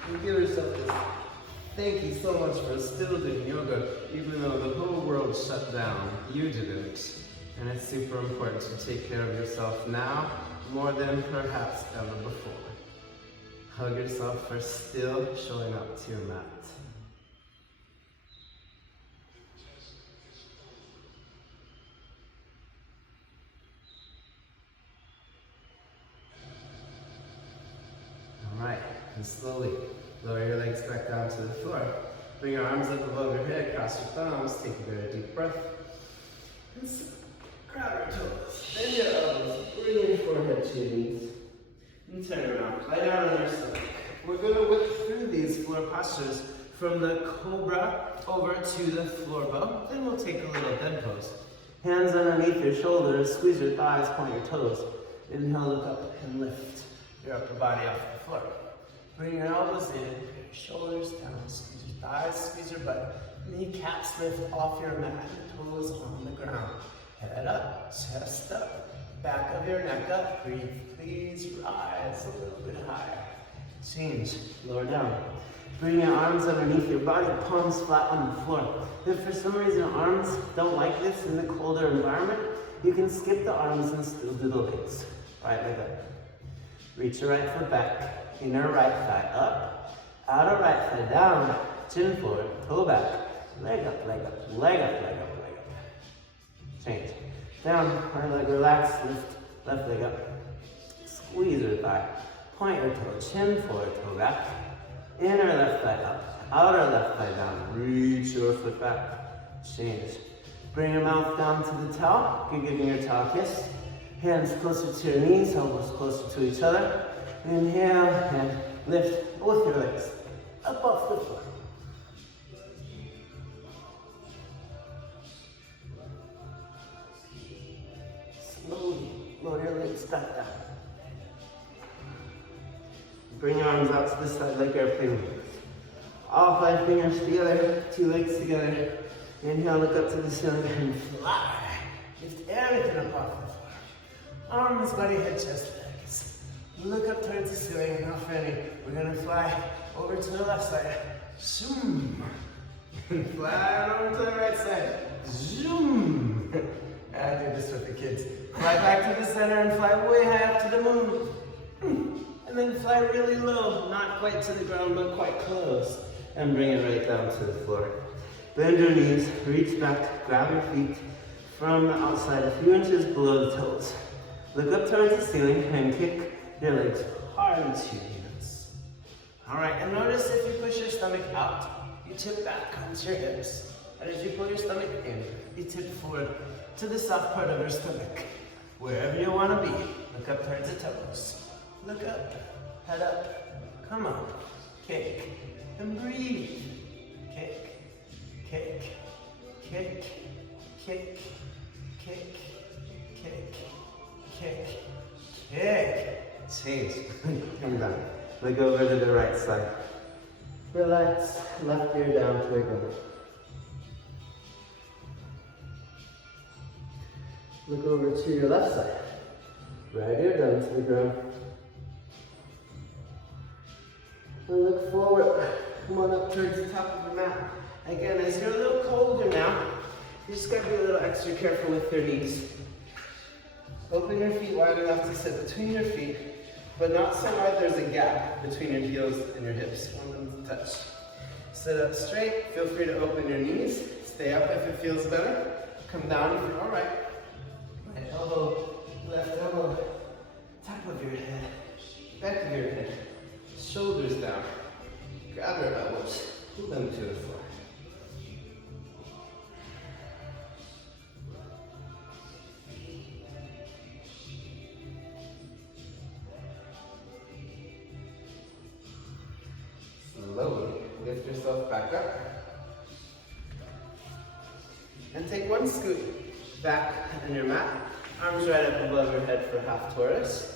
And give yourself this. Thank you so much for still doing yoga, even though the whole world shut down. You didn't. And it's super important to take care of yourself now more than perhaps ever before. Hug yourself for still showing up to your mat. All right, and slowly lower your legs back down to the floor. Bring your arms up above your head, cross your thumbs, take a very deep breath. And grab your toes, bend your elbows, bring your forehead to your knees. And turn around, lie down on your stomach. We're gonna whip through these floor postures from the cobra over to the floor bow. Then we'll take a little dead pose. Hands underneath your shoulders, squeeze your thighs, point your toes. Inhale, look up and lift your upper body off the floor. Bring your elbows in, your shoulders down, squeeze your thighs, squeeze your butt. Kneecaps lift off your mat, toes on the ground. Head up, chest up, back of your neck up. Breathe, please rise a little bit higher. Change, lower down. Bring your arms underneath your body, palms flat on the floor. If for some reason arms don't like this in the colder environment, you can skip the arms and still do the legs. Right leg up. Reach your right foot back. Inner right thigh up. Outer right thigh down. Chin forward, toe back. Leg up, leg up, leg up, leg up, leg up. Change. Down, right leg relax, lift, left leg up. Squeeze your thigh. Point your toe, chin forward, toe back. Inner left thigh up, outer left thigh down. Reach your foot back. Change. Bring your mouth down to the towel. You're giving your towel a kiss. Hands closer to your knees, elbows closer to each other. Inhale and lift both your legs up off the floor. Slowly lower your legs back down. Bring your arms out to the side like airplane wings. All 5 fingers together, 2 legs together. Inhale, look up to the ceiling and fly. Lift everything up off the floor. Arms, body, head, chest, legs. Look up towards the ceiling and off ready. We're gonna fly over to the left side. Zoom. Fly over to the right side. Zoom. I do this with the kids. Fly back to the center and fly way high up to the moon. And then fly really low, not quite to the ground, but quite close. And bring it right down to the floor. Bend your knees, reach back, grab your feet from the outside a few inches below the toes. Look up towards the ceiling and kick your legs hard into your hands. All right, and notice if you push your stomach out, you tip back onto your hips. And as you pull your stomach in, you tip forward to the soft part of your stomach. Wherever you want to be, look up towards the toes. Look up, head up, come on, kick, and breathe. Kick, kick, kick, kick, kick, kick, kick, kick. Change, come down. Look over to the right side. Relax, left ear down, twiggle. Look over to your left side. Right ear down to the ground. And look forward. Come on up towards the top of the mat. Again, as you're a little colder now, you just gotta be a little extra careful with your knees. Open your feet wide enough to sit between your feet, but not so wide there's a gap between your heels and your hips. Want them to touch. Sit up straight. Feel free to open your knees. Stay up if it feels better. Come down if you're all right. Right elbow, left elbow, top of your head, back of your head, shoulders down. Grab your elbows, pull them to the floor. Slowly lift yourself back up. And take one scoot back on your mat. Arms right up above your head for half torus.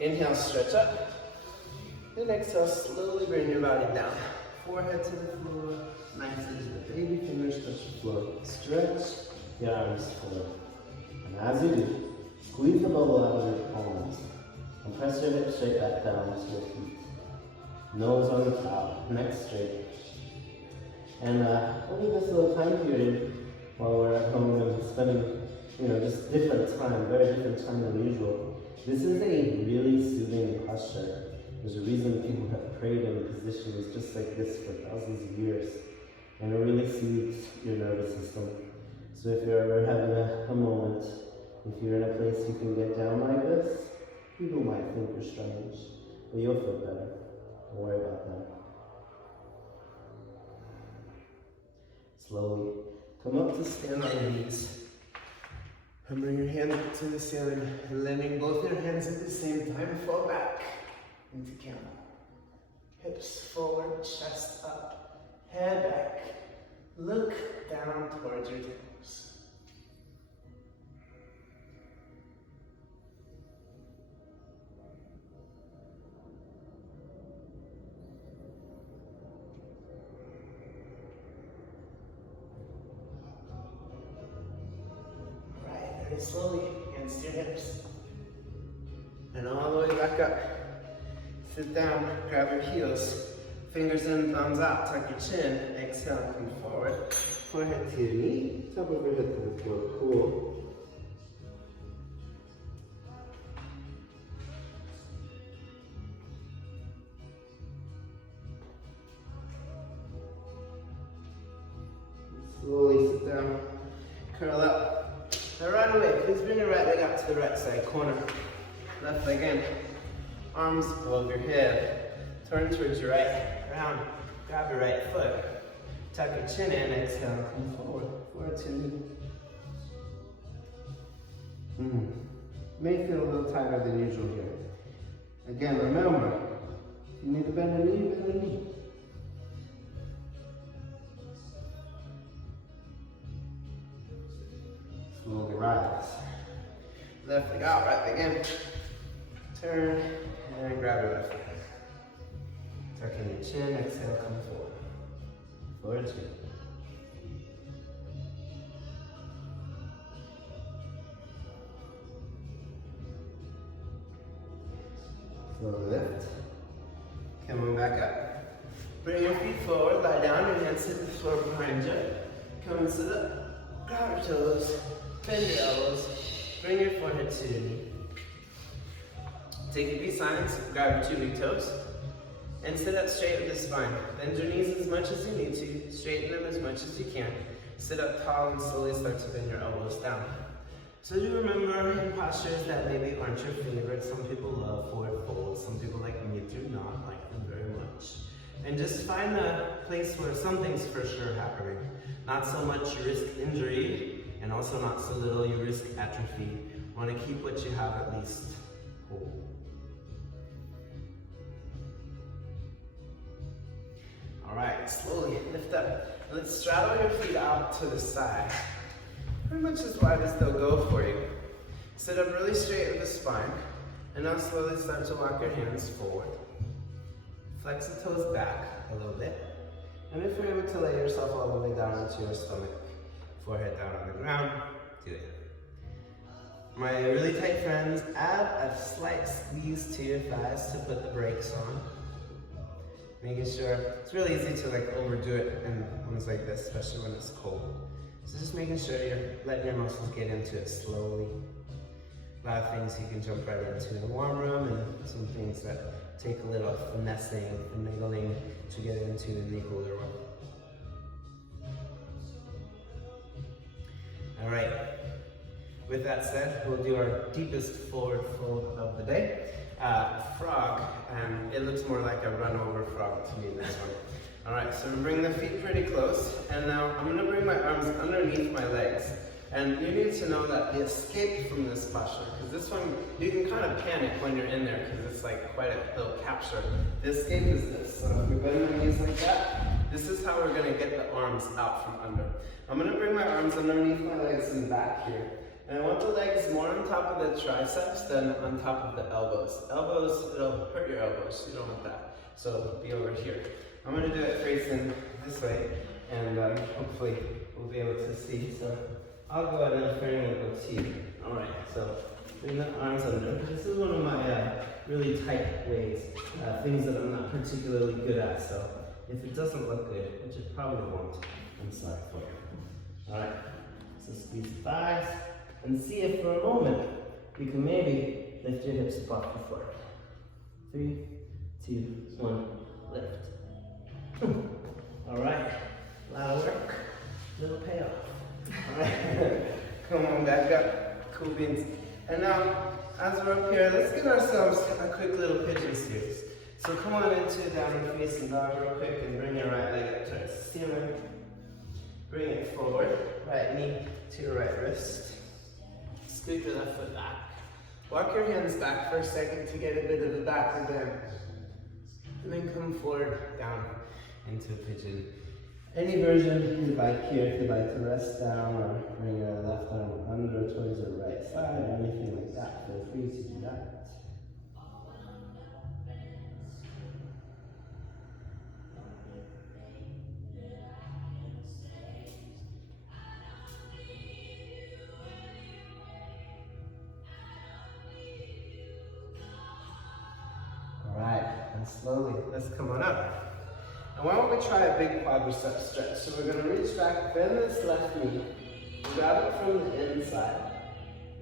Inhale, stretch up. And exhale, slowly bring your body down. Forehead to the floor. Nice as the baby fingers touch the floor. Stretch your arms forward. And as you do, squeeze the bubble out of your palms. And press your hips straight back down to your feet. Nose on the towel, neck straight. And we'll leave this little time period while we're at home and spending just different time, very different time than usual. This is a really soothing posture. There's a reason people have prayed in positions just like this for thousands of years. And it really soothes your nervous system. So if you're ever having a moment, if you're in a place you can get down like this, people might think you're strange, but you'll feel better. Don't worry about that. Slowly come up to stand on your knees. And bring your hand up to the ceiling, and letting both your hands at the same time fall back into camel. Hips forward, chest up, head back. Look down towards your toes. Very slowly, hands to your hips. And all the way back up. Sit down, grab your heels. Fingers in, thumbs out, tuck your chin. Exhale, come forward. Forehead to your knee, top of your head to the floor. Cool. Slowly sit down, curl up. Now right away, please bring your right leg out to the right side corner. Left leg in. Arms above your head. Turn towards your right. Round. Grab your right foot. Tuck your chin in. Exhale. Come forward. Forward to knee. May feel a little tighter than usual here. Again, remember, if you need to bend a knee, bend a knee. Slowly rise. Left leg out, right leg in. Turn and grab your left leg. Tuck in your chin, exhale, come forward. Forward two. Slowly lift. Come on back up. Bring your feet forward, lie down, your hands hit the floor behind you. Come and sit up. Grab your toes. Bend your elbows, bring your forehead to your knee. Take your peace signs, grab your 2 big toes, and sit up straight with the spine. Bend your knees as much as you need to, straighten them as much as you can. Sit up tall and slowly start to bend your elbows down. So do remember in postures that maybe aren't your favorite. Some people love forward folds, some people like me do not like them very much. And just find a place where something's for sure happening. Not so much you risk injury, and also not so little you risk atrophy. Want to keep what you have at least whole. All right, slowly lift up. Let's straddle your feet out to the side. Pretty much as wide as they'll go for you. Sit up really straight with the spine, and now slowly start to walk your hands forward. Flex the toes back a little bit. And if you're able to lay yourself all the way down into your stomach, forehead down on the ground, do it. My really tight friends, add a slight squeeze to your thighs to put the brakes on. Making sure, it's really easy to overdo it in ones like this, especially when it's cold. So just making sure you're letting your muscles get into it slowly. A lot of things you can jump right into in a warm room, and some things that take a little finessing, finagling to get into in the cooler room. All right, with that said, we'll do our deepest forward fold of the day. Frog, and it looks more like a run over frog to me, this one. All right, so I'm bringing the feet pretty close, and now I'm gonna bring my arms underneath my legs. And you need to know that the escape from this posture, because this one, you can kind of panic when you're in there, because it's like quite a little capture. The escape is this, so if we bend my knees like that, this is how we're gonna get the arms out from under. I'm gonna bring my arms underneath my legs and back here. And I want the legs more on top of the triceps than on top of the elbows. Elbows, it'll hurt your elbows, you don't want that. So be over here. I'm gonna do it facing this way, and hopefully we'll be able to see. So I'll go ahead and frame it with you. All right, so bring the arms under. This is one of my really tight ways, things that I'm not particularly good at. So if it doesn't look good, which it probably won't, I'm sorry for you. All right, so squeeze the thighs. And see if for a moment you can maybe lift your hips up off the floor. 3, 2, 1, lift. All right, a lot of work, little payoff. All right, come on back up, cool beans. And now, as we're up here, let's give ourselves a quick little pigeon series. So come on into a downward facing dog real quick and bring your right leg up towards the ceiling. Bring it forward, right knee to your right wrist. Scoop your left foot back. Walk your hands back for a second to get a bit of a backward bend. And then come forward, down into a pigeon. Any version you'd like here, if you'd like to rest down or bring your left arm under towards the right side or anything like that, feel free to do that. Slowly, let's come on up. And why don't we try a big quadricep stretch? So we're going to reach back, bend this left knee, grab it from the inside.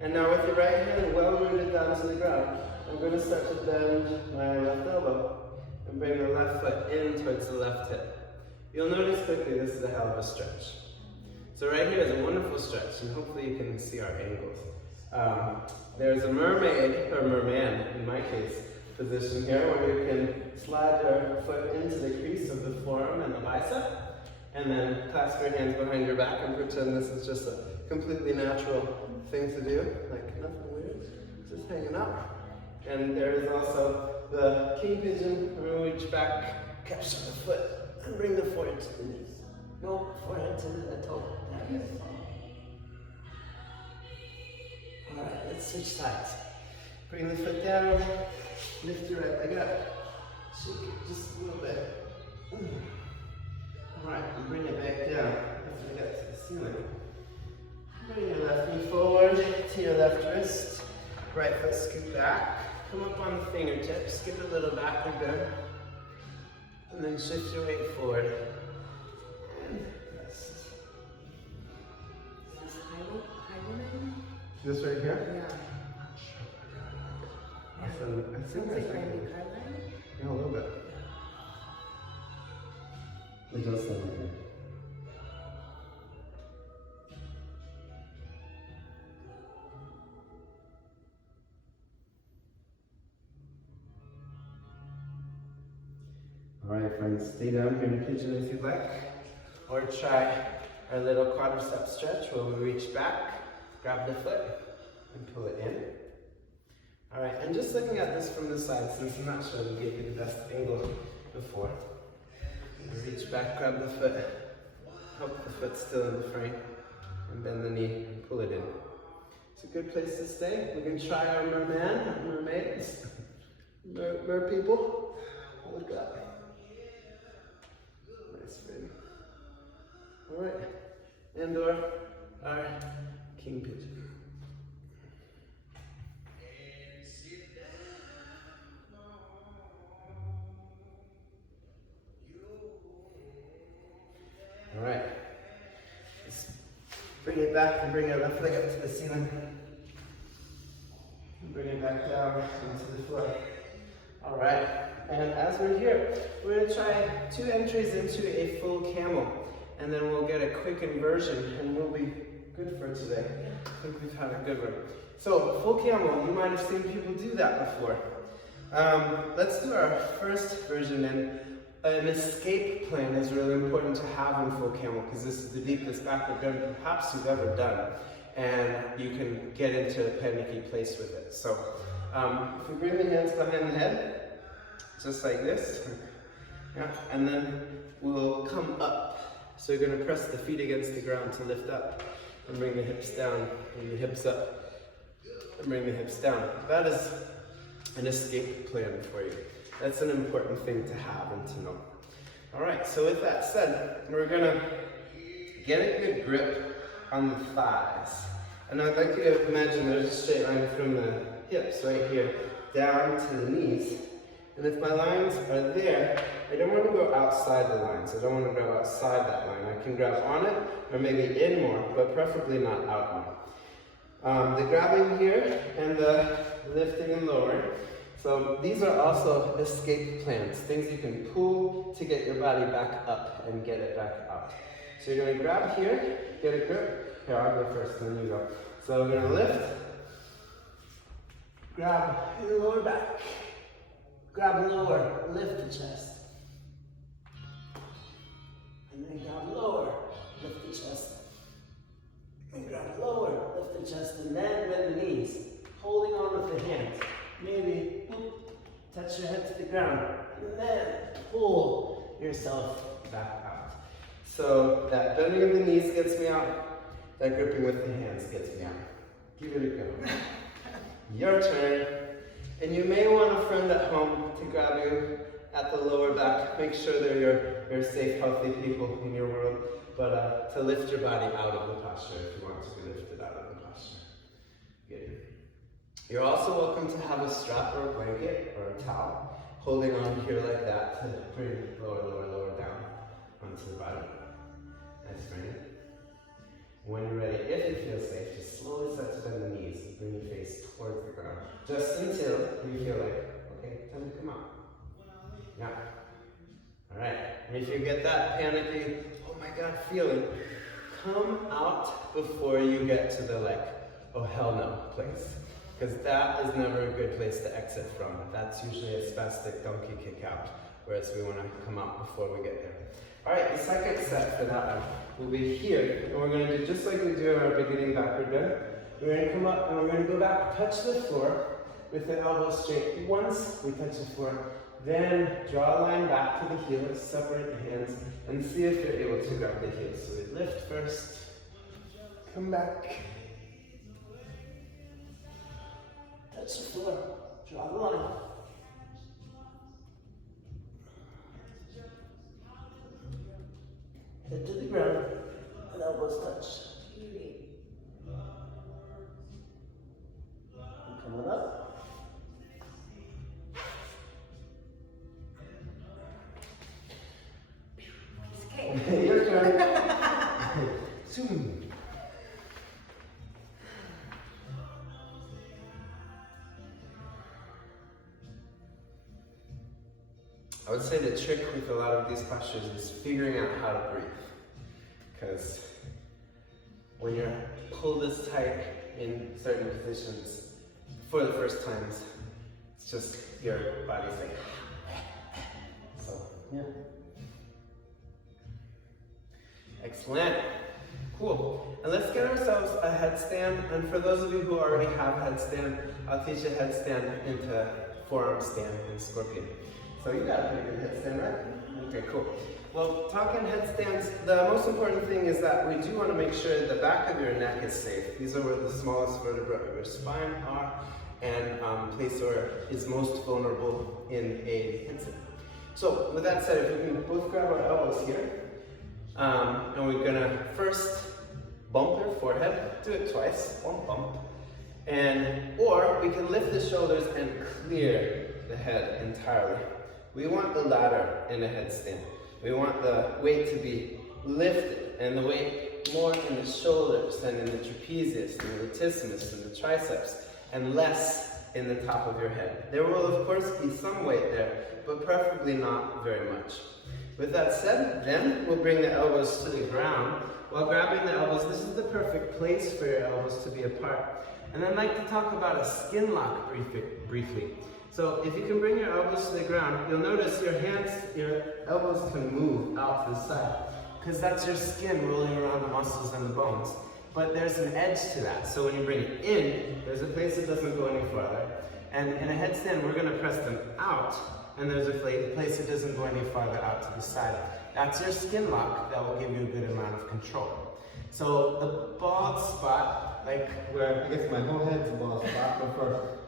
And now with your right hand well rooted down to the ground, I'm going to start to bend my left elbow and bring the left foot in towards the left hip. You'll notice quickly this is a hell of a stretch. So right here is a wonderful stretch, and hopefully you can see our angles. There's a mermaid, or merman in my case, position here where you can slide your foot into the crease of the forearm and the bicep, and then clasp your hands behind your back and pretend this is just a completely natural thing to do, like nothing weird, just hanging out. And there is also the king pigeon, where we reach back, catch the foot, and bring the forehead to the knees. No, forehead to the toe. Alright, let's switch sides. Bring the foot down. Lift your right leg up, shake it just a little bit. Alright, and bring it back down. Lift it up to the ceiling. Bring your left knee forward to your left wrist. Right foot scoop back. Come up on the fingertips, give it a little backward bend. And then shift your weight forward. And rest. Is this high one? This right here? Yeah. I think Sounds like Randy Carlin. Yeah, a little bit. It does sound like that. Alright friends, stay down here in pigeon if you'd like. Or try our little quadricep stretch where we reach back, grab the foot, and pull it in. Alright, and just looking at this from the side, since I'm not sure we gave you the best angle before. Reach back, grab the foot, hope the foot's still in the frame, and bend the knee and pull it in. It's a good place to stay. We can try our merman, mermaids, mer people. Look at that. Nice spin. Alright, and our king pigeon. Alright, let's bring it back and bring our left leg up to the ceiling. And bring it back down into the floor. Alright, and as we're here, we're going to try 2 entries into a full camel. And then we'll get a quick inversion and we'll be good for today. I think we've had a good one. So, full camel, you might have seen people do that before. Let's do our first version, and an escape plan is really important to have in full camel because this is the deepest backward bend perhaps you've ever done, and you can get into a panicky place with it. So if we bring the hands behind the head, just like this, yeah, and then we'll come up. So you're going to press the feet against the ground to lift up, and bring the hips down, bring the hips up, and bring the hips down. That is an escape plan for you. That's an important thing to have and to know. Alright, so with that said, we're gonna get a good grip on the thighs. And I'd like you to imagine there's a straight line from the hips right here down to the knees. And if my lines are there, I don't want to go outside the lines. I don't want to go outside that line. I can grab on it or maybe in more, but preferably not out more. The grabbing here and the lifting and lowering. So these are also escape plans, things you can pull to get your body back up and get it back out. So you're going to grab here, get a grip. Here, I'll go first, then you go. So we're going to lift, grab and lower back. Grab and lower, lift the chest. And then grab lower, lift the chest. And grab lower, lift the chest, and then bend the knees. Holding on with the hands. Maybe touch your head to the ground, and then pull yourself back out. So that bending of the knees gets me out, that gripping with the hands gets me out. Give it a go. Your turn. And you may want a friend at home to grab you at the lower back. Make sure they're your safe, healthy people in your world, but to lift your body out of the posture if you want to be lifted out of the posture. Good. You're also welcome to have a strap or a blanket or a towel holding on here like that to bring lower down onto the body. Nice, right? When you're ready, if you feel safe, just slowly start to bend the knees and bring your face towards the ground. Just until you feel like, okay, time to come out. Yeah. All right. And if you get that panicky, oh my God, feeling, come out before you get to the like, oh hell no place. Because that is never a good place to exit from. That's usually a spastic donkey kick out, whereas we want to come out before we get there. All right, the second set for that one will be here, and we're going to do just like we do in our beginning backward bend. We're going to come up and we're going to go back, touch the floor with the elbows straight. Once we touch the floor, then draw a line back to the heels, separate the hands, and see if you're able to grab the heels. So we lift first, come back. Touch the floor, draw the line. Head to the ground, and elbows touch. And coming up. Okay. Your turn. Zoom. I would say the trick with a lot of these postures is figuring out how to breathe. Because when you're pulled this tight in certain positions for the first times, it's just your body's like, so, yeah. Excellent. Cool. And let's get ourselves a headstand. And for those of you who already have headstand, I'll teach you headstand into forearm stand in scorpion. So you got a pretty good headstand, right? Okay, cool. Well, talking headstands, the most important thing is that we do want to make sure the back of your neck is safe. These are where the smallest vertebrae of your spine are, and place where is most vulnerable in a incident. So, with that said, if we can both grab our elbows here, and we're gonna first bump your forehead, do it twice, one bump, or we can lift the shoulders and clear the head entirely. We want the latter in a headstand. We want the weight to be lifted and the weight more in the shoulders than in the trapezius, and the latissimus, and the triceps, and less in the top of your head. There will of course be some weight there, but preferably not very much. With that said, then we'll bring the elbows to the ground. While grabbing the elbows, this is the perfect place for your elbows to be apart. And I'd like to talk about a skin lock briefly. So if you can bring your elbows to the ground, you'll notice your elbows can move out to the side, because that's your skin rolling around the muscles and the bones. But there's an edge to that. So when you bring it in, there's a place that doesn't go any farther. And in a headstand, we're going to press them out, and there's a place that doesn't go any farther out to the side. That's your skin lock that will give you a good amount of control. So the bald spot, like where I guess my whole head's a bald spot, but for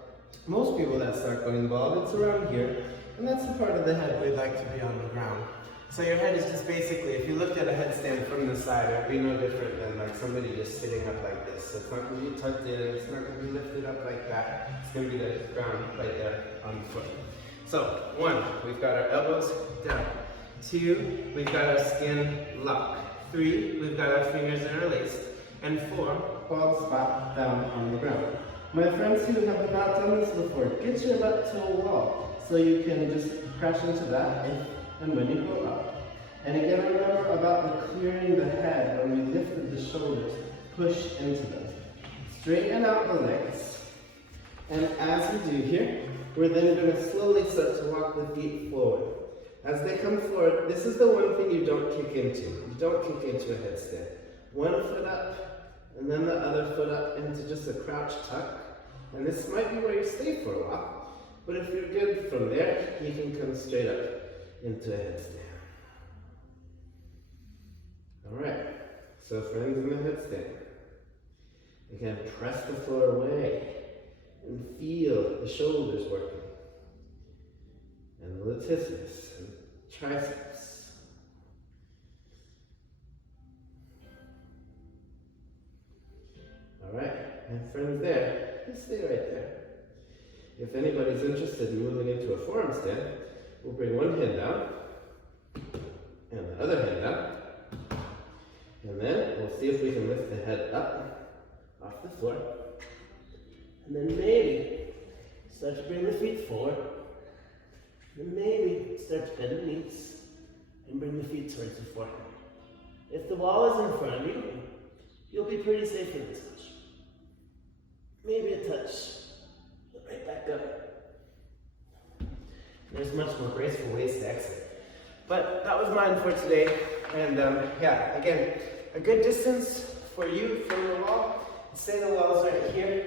most people that start going bald, it's around here, and that's the part of the head we'd like to be on the ground. So your head is just basically, if you looked at a headstand from the side, it would be no different than like somebody just sitting up like this. So it's not going to be tucked in, it's not going to be lifted up like that. It's going to be the ground right there on the foot. So 1, we've got our elbows down. 2, we've got our skin lock. 3, we've got our fingers interlaced. And 4, bald spot down on the ground. My friends who have not done this before, get your butt to a wall so you can just crash into that if and when you go up. And again, remember about the clearing the head when we lifted the shoulders. Push into them. Straighten out the legs. And as we do here, we're then going to slowly start to walk the feet forward. As they come forward, this is the one thing you don't kick into. You don't kick into a headstand. One foot up, and then the other foot up into just a crouch tuck. And this might be where you stay for a while. But if you're good from there, you can come straight up into a headstand. Alright, so friends in the headstand. Again, press the floor away and feel the shoulders working. And the latissimus and triceps. Alright, and friends there, just stay right there. If anybody's interested in moving into a forearm stand, we'll bring one hand down and the other hand down. And then we'll see if we can lift the head up off the floor. And then maybe start to bring the feet forward. And maybe start to bend the knees and bring the feet towards the forehead. If the wall is in front of you, you'll be pretty safe in this position. Maybe a touch, but right back up. There's much more graceful ways to exit. But that was mine for today. And yeah, again, a good distance for you from the wall. Say the wall's right here.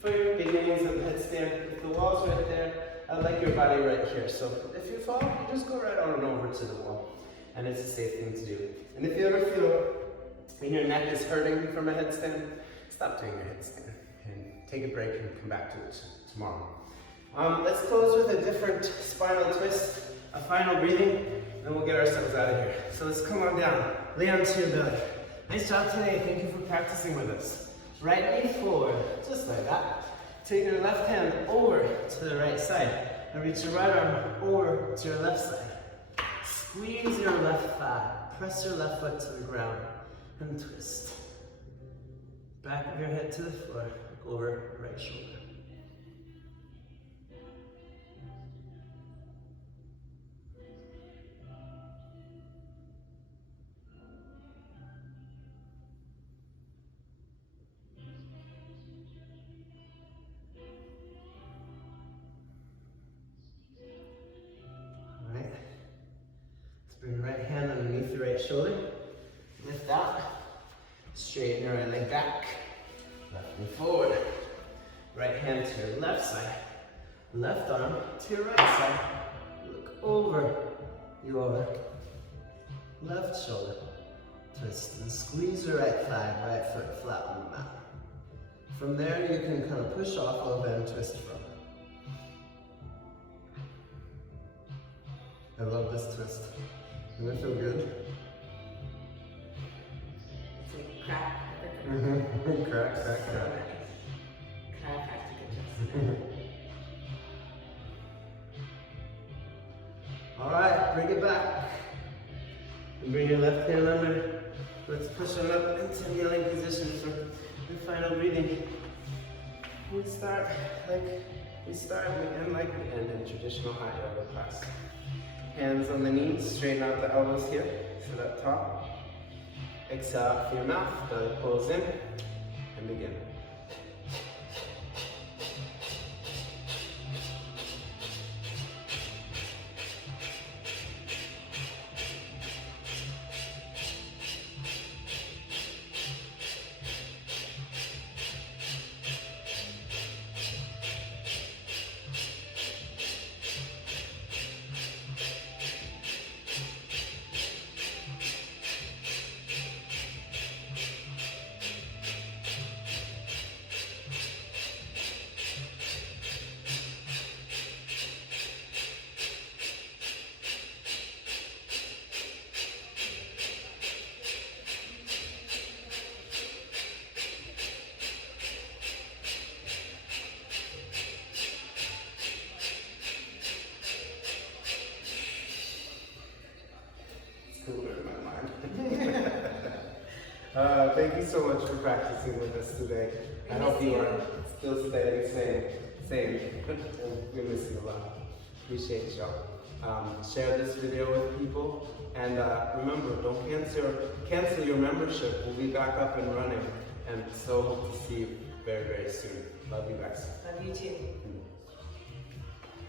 For your beginnings of the headstand, if the wall's right there, I'd like your body right here. So if you fall, you just go right on over to the wall. And it's a safe thing to do. And if you ever feel your neck is hurting from a headstand, stop doing your headstand. And take a break and come back to it tomorrow. Let's close with a different spinal twist, a final breathing, and we'll get ourselves out of here. So let's come on down. Lay onto your belly. Nice job today. Thank you for practicing with us. Right knee forward, just like that. Take your left hand over to the right side and reach your right arm over to your left side. Squeeze your left thigh. Press your left foot to the ground and twist. Back of your head to the floor, over right shoulder. Bring your right hand underneath your right shoulder. Lift that. Straighten your right leg back. Left knee forward. Right hand to your left side. Left arm to your right side. Look over your left shoulder. Twist and squeeze your right thigh, right foot flat on the mat. From there, you can kind of push off a little bit and twist from. I love this twist. Doesn't it feel good? It's like crack. Crack, crack, crack. Alright, bring it back. And bring your left hand under. Let's push on up into kneeling position for the final breathing. We start and we end like we end in traditional high yoga class. Hands on the knees, straighten out the elbows here, sit up top. Exhale out through your mouth, belly pulls in, and begin. Thank you so much for practicing with us today. I hope you are still staying same. We miss you a lot. Appreciate y'all. Share this video with people, and remember, don't cancel your membership. We'll be back up and running, and so hope to see you very, very soon. Love you guys. Love you too.